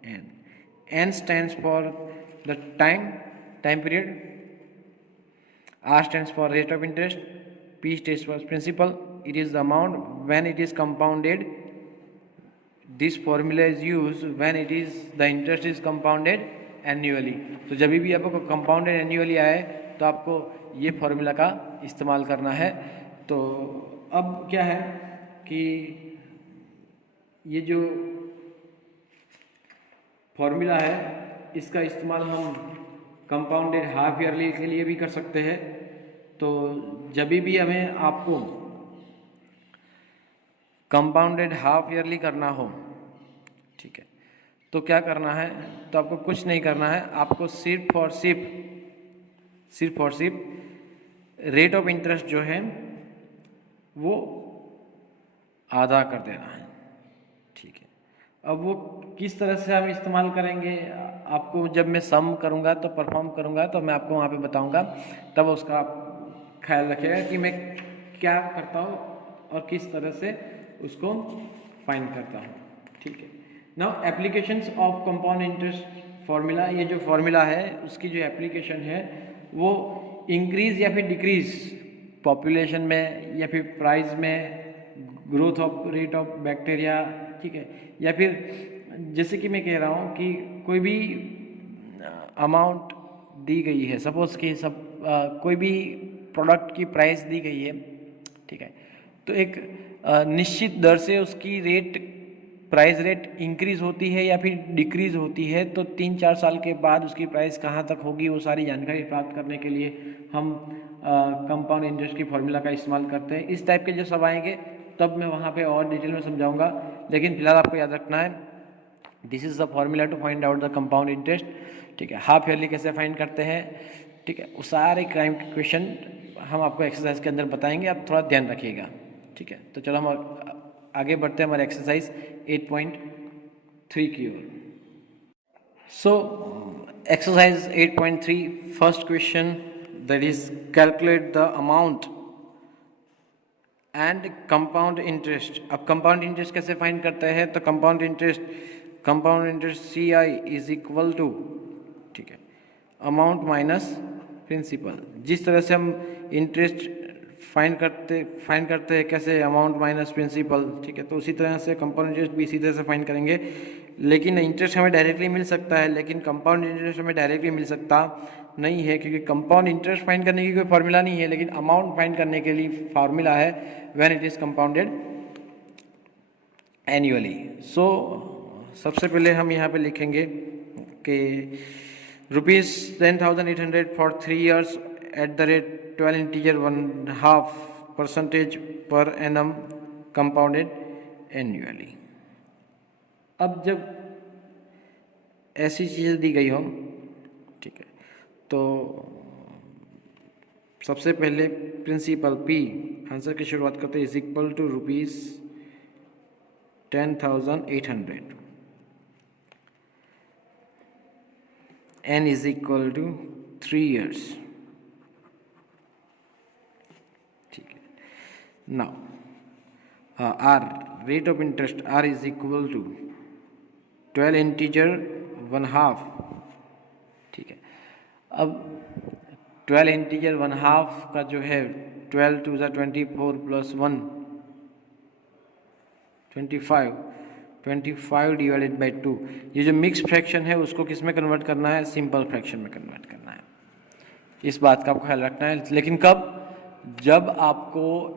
n. n stands for the time period, r stands for rate of interest, p stands for principal, it is the amount when it is compounded. This formula is used when it is the interest is compounded annually. तो जब भी आपको compounded annually आए तो आपको ये formula का इस्तेमाल करना है। तो अब क्या है कि ये जो फॉर्मूला है इसका इस्तेमाल हम कंपाउंडेड हाफ ईयरली के लिए भी कर सकते हैं। तो जब भी हमें आपको कंपाउंडेड हाफ ईयरली करना हो, ठीक है, तो क्या करना है, तो आपको कुछ नहीं करना है, आपको सिर्फ और सिर्फ रेट ऑफ इंटरेस्ट जो है वो आधा कर देना है, ठीक है। अब वो किस तरह से हम इस्तेमाल करेंगे, आपको जब मैं सम करूँगा तो परफॉर्म करूँगा तो मैं आपको वहाँ पे बताऊँगा, तब उसका आप ख्याल रखिएगा कि मैं क्या करता हूँ और किस तरह से उसको फाइंड करता हूँ, ठीक है। Now applications of compound interest formula, ये जो फार्मूला है उसकी जो एप्लीकेशन है वो इंक्रीज या फिर डिक्रीज पॉपुलेशन में या फिर प्राइस में, growth of rate of bacteria, ठीक है, या फिर जैसे कि मैं कह रहा हूँ कि कोई भी अमाउंट दी गई है, सपोज कि कोई भी प्रोडक्ट की प्राइस दी गई है, ठीक है, तो एक निश्चित दर से उसकी प्राइस रेट इंक्रीज होती है या फिर डिक्रीज होती है, तो 3-4 साल के बाद उसकी प्राइस कहाँ तक होगी वो सारी जानकारी प्राप्त करने के लिए हम कंपाउंड इंटरेस्ट की फार्मूला का इस्तेमाल करते हैं। इस टाइप के जो सब आएंगे तब मैं वहाँ पे और डिटेल में समझाऊंगा, लेकिन फिलहाल आपको याद रखना है this is the formula to find out the compound interest, ठीक है। हाफ ईयरली कैसे फाइंड करते हैं, ठीक है, वो सारे क्राइम के क्वेश्चन हम आपको एक्सरसाइज के अंदर बताएंगे, आप थोड़ा ध्यान रखिएगा, ठीक है। तो चलो हम आगे बढ़ते हैं हमारे एक्सरसाइज 8.3 की ओर। So exercise 8.3 first question, that is calculate the amount and compound interest. अब कंपाउंड इंटरेस्ट कैसे फाइंड करते हैं, तो compound interest C I is equal to, ठीक है, अमाउंट माइनस प्रिंसिपल। जिस तरह से हम इंटरेस्ट फाइंड करते हैं कैसे, अमाउंट माइनस प्रिंसिपल, ठीक है। तो उसी तरह से कंपाउंड इंटरेस्ट भी इसी तरह से फाइंड करेंगे। लेकिन इंटरेस्ट हमें डायरेक्टली मिल सकता है, लेकिन कंपाउंड इंटरेस्ट हमें डायरेक्टली मिल सकता नहीं है, क्योंकि कंपाउंड इंटरेस्ट फाइंड करने की कोई फार्मूला नहीं है, लेकिन अमाउंट फाइंड करने के लिए फार्मूला है when it is compounded annually. So सबसे पहले हम यहाँ पे लिखेंगे कि ₹10,800 for 3 years at the rate 12 integer 1/2% per annum compounded annually. अब जब ऐसी चीज़ें दी गई हो, ठीक है, तो सबसे पहले प्रिंसिपल पी, आंसर की शुरुआत करते हैं, is equal to ₹10,800, N is equal to 3 years, ठीक है। Now R rate of interest, R is equal to 12 integer 1/2, ठीक है। अब 12 इंटीजर 1/2 का जो है 12 2 ज़ा 24 प्लस 1 25 डिवाइडेड बाई 2। ये जो मिक्स फ्रैक्शन है उसको किस में कन्वर्ट करना है, सिंपल फ्रैक्शन में कन्वर्ट करना है। इस बात का आपको ख्याल रखना है, लेकिन कब, जब आपको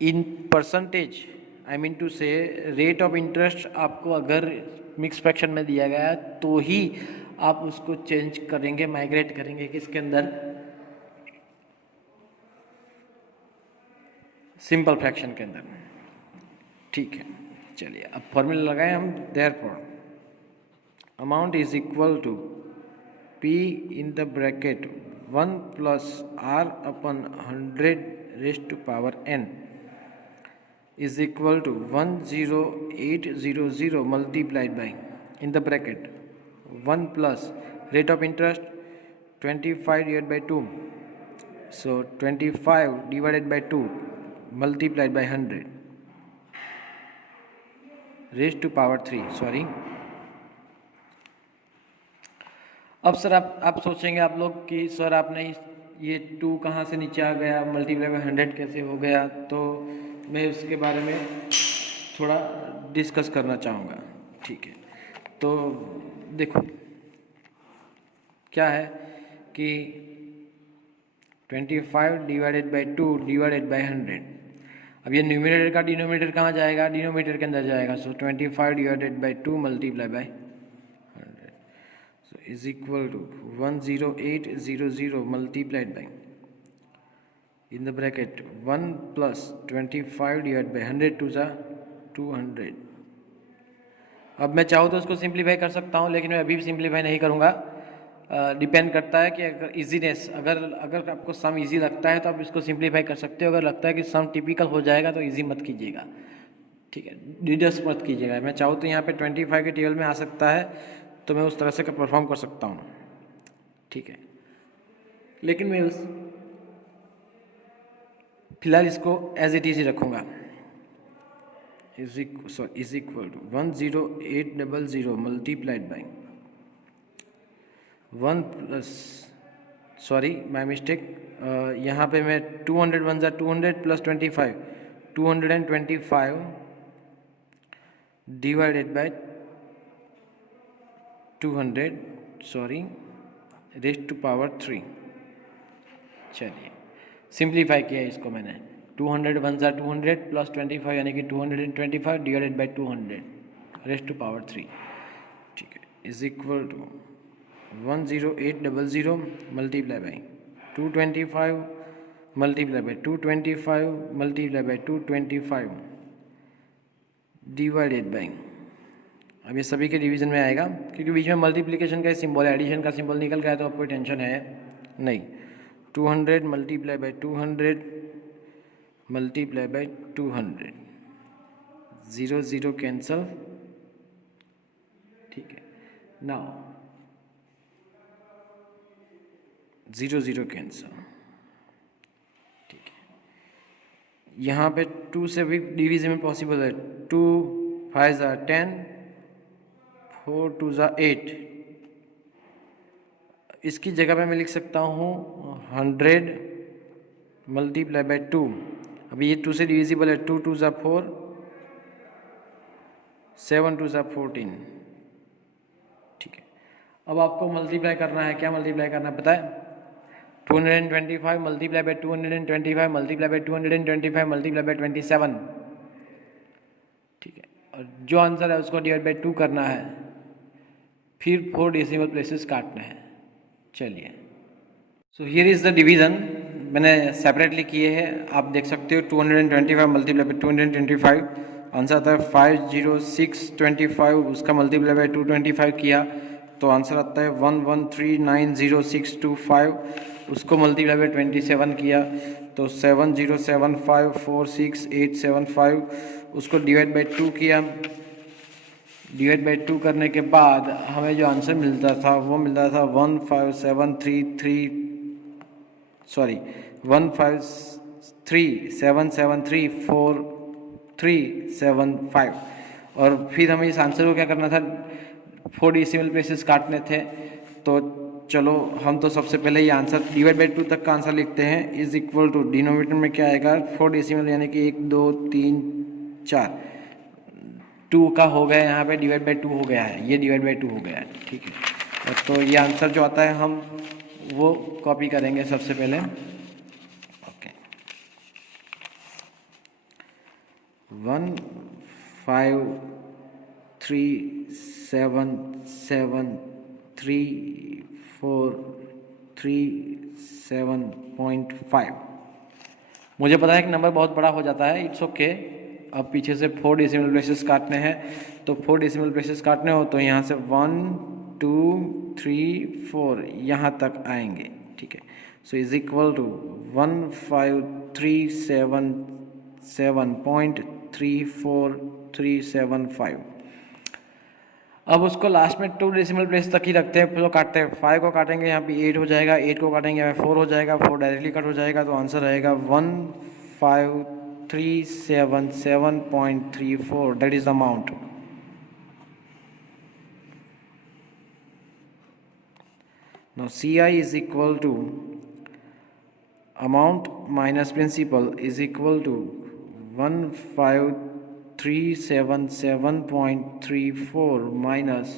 in percentage, I mean to say rate of interest आपको अगर मिक्स फ्रैक्शन में दिया गया तो ही आप उसको चेंज करेंगे, माइग्रेट करेंगे किसके अंदर, सिंपल फ्रैक्शन के अंदर, ठीक है। चलिए अब फॉर्मूला लगाएं हम, therefore amount is equal to P in the bracket 1 plus R upon 100 raised to power n is equal to 10800 multiplied by in the bracket 1 plus rate of interest 25 divide by 2, so 25 divided by 2 multiplied by 100 raised to power 3, sorry. अब sir आप सोचेंगे आप लोग कि sir आपने ये 2 कहाँ से नीचे आ गया, मल्टीप्लाई बाई 100 कैसे हो गया, तो मैं उसके बारे में थोड़ा डिस्कस करना चाहूँगा, ठीक है। तो देखो क्या है कि 25 डिवाइडेड बाई 2 डिवाइडेड बाई 100, अब ये न्यूमरेटर का डिनोमिनेटर कहाँ जाएगा, डिनोमिनेटर के अंदर जाएगा, so 25 divided by 2 multiply by 100, so is equal to 10800 multiplied by in the bracket 1 plus 25 divide by 100 two ज़ा 200। अब मैं चाहूँ तो उसको सिंप्लीफाई कर सकता हूँ, लेकिन मैं अभी भी सिंप्लीफाई नहीं करूँगा। डिपेंड करता है कि अगर इजीनेस, अगर आपको सम इजी लगता है तो आप इसको सिंप्लीफाई कर सकते हो, अगर लगता है कि सम टिपिकल हो जाएगा तो इजी मत कीजिएगा, ठीक है, डिडक्ट मत कीजिएगा। मैं चाहूँ तो यहाँ पे 25 के टेबल में आ सकता है, तो मैं उस तरह से परफॉर्म कर सकता हूँ, ठीक है। लेकिन मैं फिलहाल इसको एज इट इज ही रखूँगा, is equal to 10800 multiplied by 1 plus, sorry my mistake, यहाँ पे मैं 200 1 ज़ा 200 plus 25 225 divided by 200, sorry, raised to power 3। चलिए सिंप्लीफाई किया इसको मैंने, 200 1 ज़ा 200 प्लस 25 यानी कि 225 divided by 200 raised to power 3, ठीक है, is equal to 10800 multiply by 225 multiply by 225 multiply by 225 divided by, अब ये सभी के डिवीजन में आएगा क्योंकि बीच में मल्टीप्लिकेशन का सिंबल है, एडिशन का सिंबल निकल गया तो आपको टेंशन है नहीं। 200 multiply by 200 multiply by 200, 0 0 cancel, ठीक है। नाउ 0 0 कैंसल, ठीक है। यहाँ पे 2 से भी डिवीजन में पॉसिबल है, 2 5 ज़ा 10 4 2 ज़ा 8, इसकी जगह पे मैं लिख सकता हूँ 100 मल्टीप्लाई बाय 2। अभी ये 2 से डिविजिबल है, 2 2 ज़ा 4, 7 2 ज़ा 14। ठीक है, अब आपको मल्टीप्लाई करना है। क्या मल्टीप्लाई करना है पता है? 225 multiply by 225 multiply by 225 multiply by 27। ठीक है, और जो आंसर है उसको डिवाइड बाय 2 करना है, फिर 4 डेसिमल प्लेसेस काटना है। चलिए, so here is the division. मैंने सेपरेटली किए हैं, आप देख सकते हो। 225 मल्टीप्लाई बाय 225, आंसर आता है 50625। उसका मल्टीप्लाई बाय 225 किया तो आंसर आता है 11390,625। उसको मल्टीप्लाई बाय 27 किया तो 707546,875। उसको डिवाइड बाय 2 किया, डिवाइड बाई 2 करने के बाद हमें जो आंसर मिलता था वो मिलता था 153,773,4,375। और फिर हमें इस आंसर को क्या करना था, 4 डेसिमल प्लेसेस काटने थे। तो चलो हम तो सबसे पहले ये आंसर डिवाइड बाई 2 तक का आंसर लिखते हैं। इज इक्वल टू डिनोमिनेटर में क्या आएगा, 4 डेसिमल यानी कि 1 2 3 4, 2 का हो गया यहाँ पे, डिवाइड बाई 2 हो गया है, ये डिवाइड बाई 2 हो गया है। ठीक है, तो ये आंसर जो आता है हम वो कॉपी करेंगे सबसे पहले। ओके, 153,773,437.5। मुझे पता है कि नंबर बहुत बड़ा हो जाता है, इट्स ओके। अब पीछे से 4 डेसिमल प्लेसेस काटने हैं, तो 4 डेसिमल प्लेसेस काटने हो तो यहाँ से 1 2 3 4 यहाँ तक आएंगे। ठीक है, सो इज इक्वल टू 15377.34375। अब उसको लास्ट में 2 डेसिमल प्लेस तक ही रखते हैं, फिर काटते हैं। 5 को काटेंगे यहाँ पे 8 हो जाएगा, 8 को काटेंगे यहाँ पे 4 हो जाएगा, 4 डायरेक्टली कट हो जाएगा, तो आंसर रहेगा 15377.34। That is the amount. Now CI is equal to amount minus principal is equal to 15377.34 minus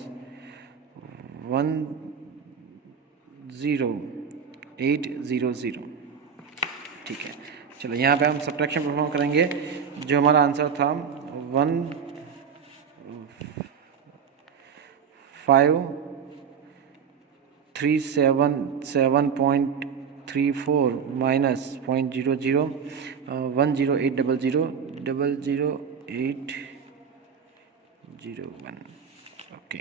10800। ठीक है, चलो यहाँ पे हम सब्ट्रैक्शन परफॉर्म करेंगे। जो हमारा आंसर था 15377.34 माइनस 0.00 10800 ओके,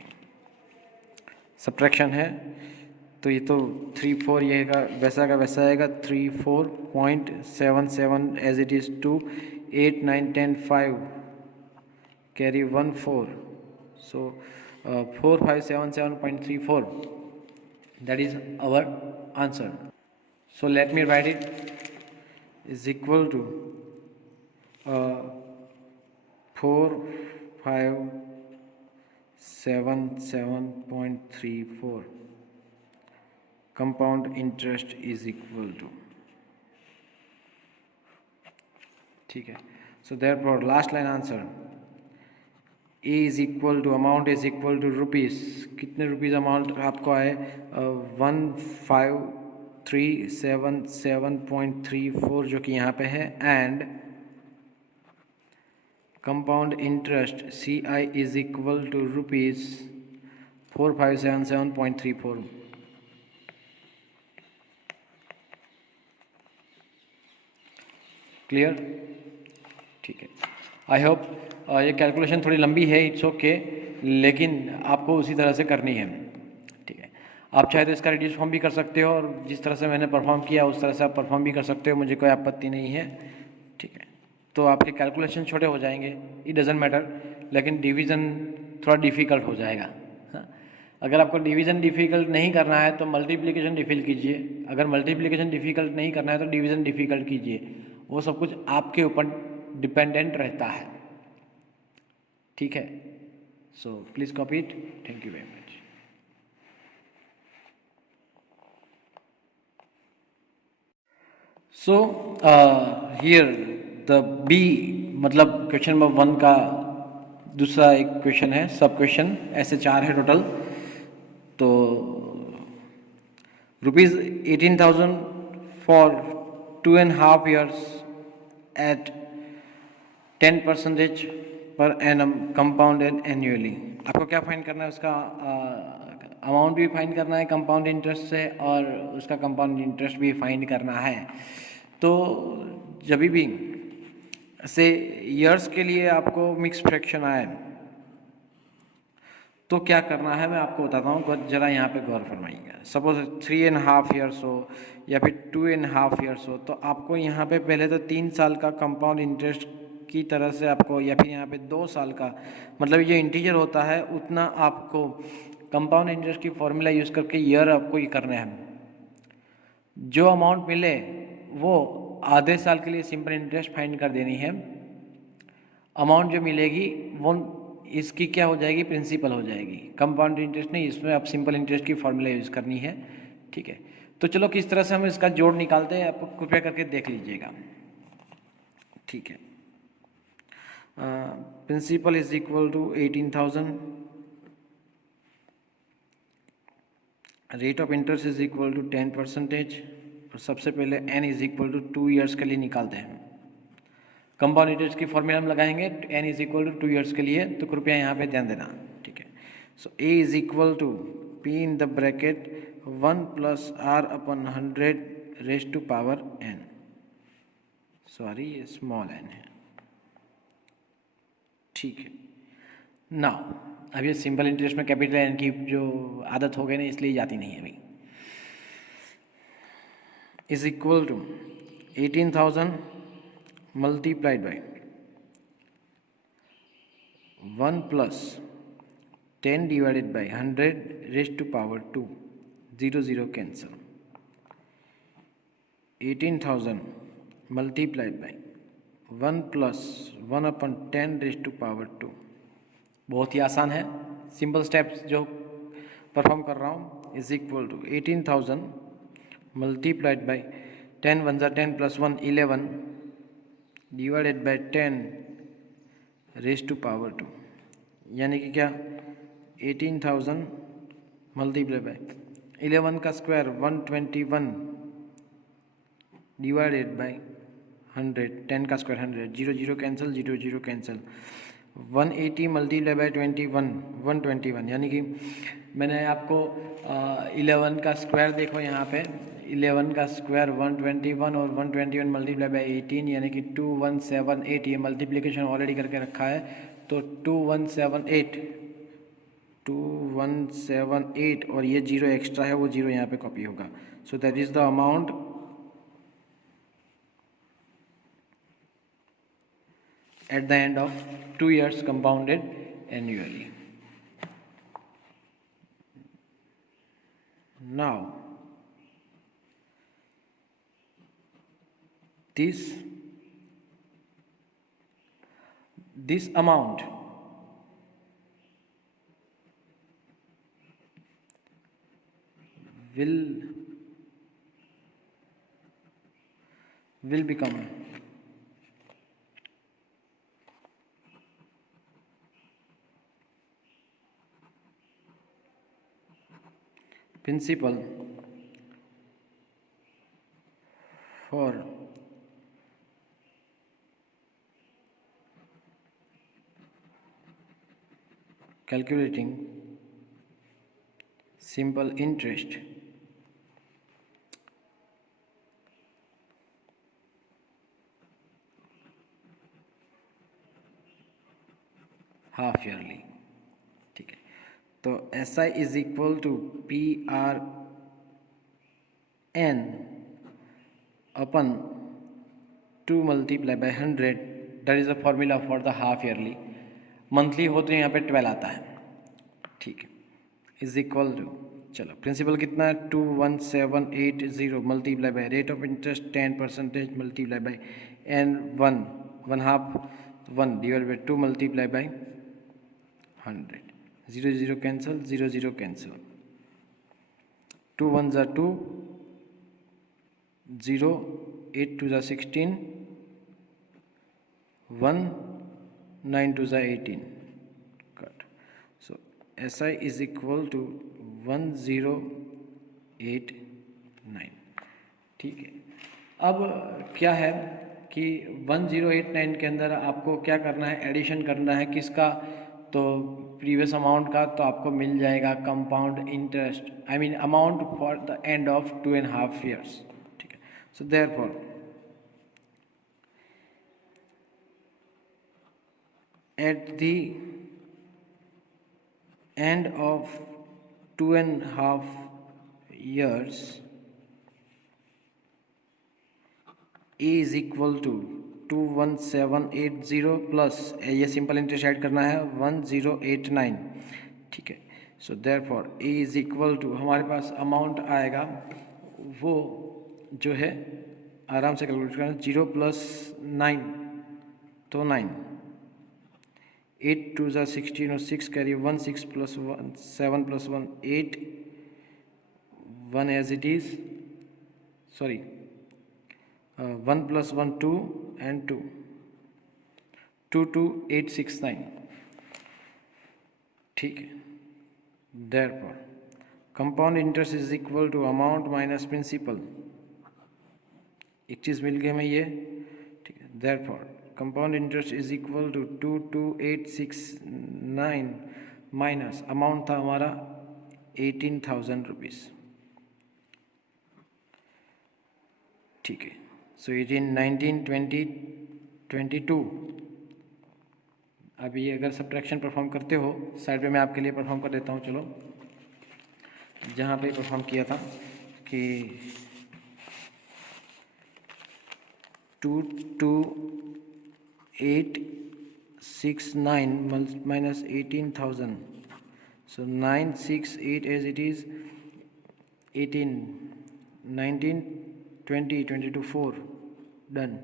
सब्ट्रैक्शन है तो ये तो 34 ये का वैसा आएगा 34.77 as it is two 8 9 10 5 carry 1 4, सो 4577.34, that is our answer. So let me write it, is equal to 4577.34 compound interest is equal to, ठीक है। So therefore last line answer A is equal to amount is equal to rupees, कितने rupees amount आपको आए 15377.34 जो कि यहाँ पे है, and compound interest CI is equal to rupees 4577.34। Clear? ठीक है, आई होप ये कैलकुलेशन थोड़ी लंबी है, इट्स ओके, लेकिन आपको उसी तरह से करनी है। ठीक है, आप चाहे तो इसका रिड्यूस फॉर्म भी कर सकते हो, और जिस तरह से मैंने परफॉर्म किया उस तरह से आप परफॉर्म भी कर सकते हो, मुझे कोई आपत्ति नहीं है। ठीक है, तो आपके कैलकुलेशन छोटे हो जाएंगे, इट डज़ंट मैटर, लेकिन डिवीज़न थोड़ा डिफ़िकल्ट हो जाएगा। हाँ, अगर आपको डिवीज़न डिफ़िकल्ट नहीं करना है तो मल्टीप्लिकेशन डिफ़िकल्ट कीजिए, अगर मल्टीप्लिकेशन डिफ़िकल्ट नहीं करना है तो डिवीज़न डिफ़िकल्ट कीजिए, वो सब कुछ आपके ऊपर डिपेंडेंट रहता है। ठीक है, so please copy it. Thank you very much. So here the B मतलब क्वेश्चन नंबर 1 का दूसरा एक क्वेश्चन है, सब क्वेश्चन ऐसे 4 है टोटल। तो ₹18,000 for 2.5 years at 10% per annum compounded annually. आपको क्या फाइंड करना है, उसका अमाउंट भी फाइंड करना है कंपाउंड इंटरेस्ट से, और उसका कंपाउंड इंटरेस्ट भी फाइंड करना है। तो जब भी से ईयर्स के लिए आपको मिक्स फ्रैक्शन आए तो क्या करना है मैं आपको बताता हूँ, ज़रा यहाँ पे गौर फरमाइएगा। सपोज 3.5 years हो या फिर 2.5 years हो, तो आपको यहाँ पे पहले तो 3 साल का कंपाउंड इंटरेस्ट की तरह से आपको, या फिर यहाँ पे 2 साल का, मतलब ये इंटीजर होता है उतना आपको कंपाउंड इंटरेस्ट की फॉर्मूला यूज़ करके ईयर आपको ये करना है। जो अमाउंट मिले वो आधे साल के लिए सिंपल इंटरेस्ट फाइंड कर देनी है। अमाउंट जो मिलेगी वो इसकी क्या हो जाएगी, प्रिंसिपल हो जाएगी, कंपाउंड इंटरेस्ट नहीं, इसमें आप सिंपल इंटरेस्ट की फॉर्मूला यूज़ करनी है। ठीक है, तो चलो किस तरह से हम इसका जोड़ निकालते हैं, आप कृपया करके देख लीजिएगा। ठीक है, principal is equal to 18,000, rate of interest is equal to 10%, और सबसे पहले n is equal to 2 years के लिए निकालते हैं। कंपाउंड इंटरेस्ट की फॉर्मूला हम लगाएंगे n is equal to 2 years के लिए, तो कृपया यहाँ पे ध्यान देना। ठीक है, so a is equal to p in the bracket 1 plus r upon 100 raise to power n, sorry ये स्मॉल n है। ठीक है, नाउ अब ये सिंपल इंटरेस्ट में कैपिटल एन की जो आदत हो गई ना, इसलिए जाती नहीं है अभी। Is equal to 18,000 multiplied by 1 plus 10 divided by 100 raise to power 2, 0 0 cancel, 18,000 multiplied by 1 plus 1 upon 10 raise to power 2। बहुत ही आसान है, सिंपल स्टेप्स जो परफॉर्म कर रहा हूँ। Is equal to 18,000 multiplied by 10 1 10 plus 1 11 divided by 10 raise to power 2, यानी कि क्या 18,000 मल्टीप्लाई बाई 11 का स्क्वायर 121 डिवाइडेड बाई 100, 10 का square 100, 0 0 cancel, 0 0 cancel, 180 multiply by 21 121, यानी कि मैंने आपको 11 का स्क्वायर देखो यहाँ पे, 11 का स्क्वायर 121 और 121 मल्टीप्लाई बाई 18 यानी कि 2178, ये मल्टीप्लिकेशन ऑलरेडी करके रखा है, तो 2178 और ये जीरो एक्स्ट्रा है, वो जीरो यहाँ पे कॉपी होगा। So that is the amount at the end of 2 years compounded annually. Now this amount will become principal for calculating simple interest half yearly. ठीक है, तो S I is equal to P R N upon 2 multiply by 100, that is the formula for the half yearly. Monthly हो तो यहाँ पे 12 आता है। ठीक है, इज इक्वल टू, चलो प्रिंसिपल कितना है 21780 multiply by rate of interest 10% multiply by N 1 half 1 divide by 2 multiply by 100, 0 0 cancel, 0 0 cancel, 2 1 ज़ा 2, 0 8 2 ज़ा 16, 1 9 2 ज़ा 18 cut. So SI is equal to 1089। ठीक है, अब क्या है कि 1089 के अंदर आपको क्या करना है, एडिशन करना है किसका, तो प्रीवियस अमाउंट का, तो आपको मिल जाएगा compound interest, I mean amount for the end of 2.5 years। ठीक है, so therefore at the end of 2.5 years A is equal to 21780 plus, ये सिंपल इंटरेस्ट ऐड करना है 1089। ठीक है, so therefore A is equal to हमारे पास amount आएगा वो जो है, आराम से कैलकुलेट करना, 0 प्लस 9 तो 9, 8 2 ज़ा 16 और 6 carry 1, 6 plus 1 7 plus 1 8, 1 as it is, sorry 1 plus 1 2 and 2 22869। ठीक है, therefore compound interest is equal to amount minus principal, एक चीज़ मिल गई हमें ये। ठीक है, therefore compound interest is equal to 22869 minus amount था हमारा 18,000 रुपीज़। ठीक है, सो 18 19 20 22। अभी अगर सब्ट्रैक्शन परफॉर्म करते हो, साइड पे मैं आपके लिए परफॉर्म कर देता हूँ, चलो जहाँ पे परफॉर्म किया था कि 22869 minus 18,000, so 968 as it is, 18 19 20 22 4 done,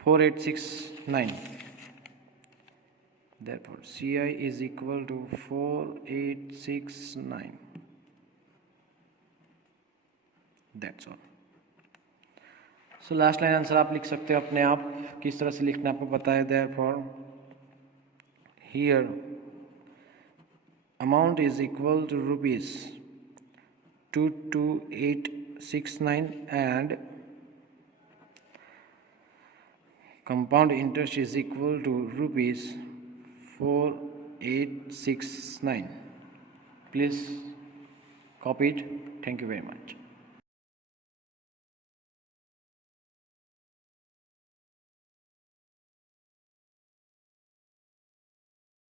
4869। therefore CI is equal to 4869। that's all। So last line answer आप लिख सकते हो अपने आप, किस तरह से लिखना आपको पता है। therefore here amount is equal to rupees 22869 and compound interest is equal to rupees 4869। please copy it। thank you very much।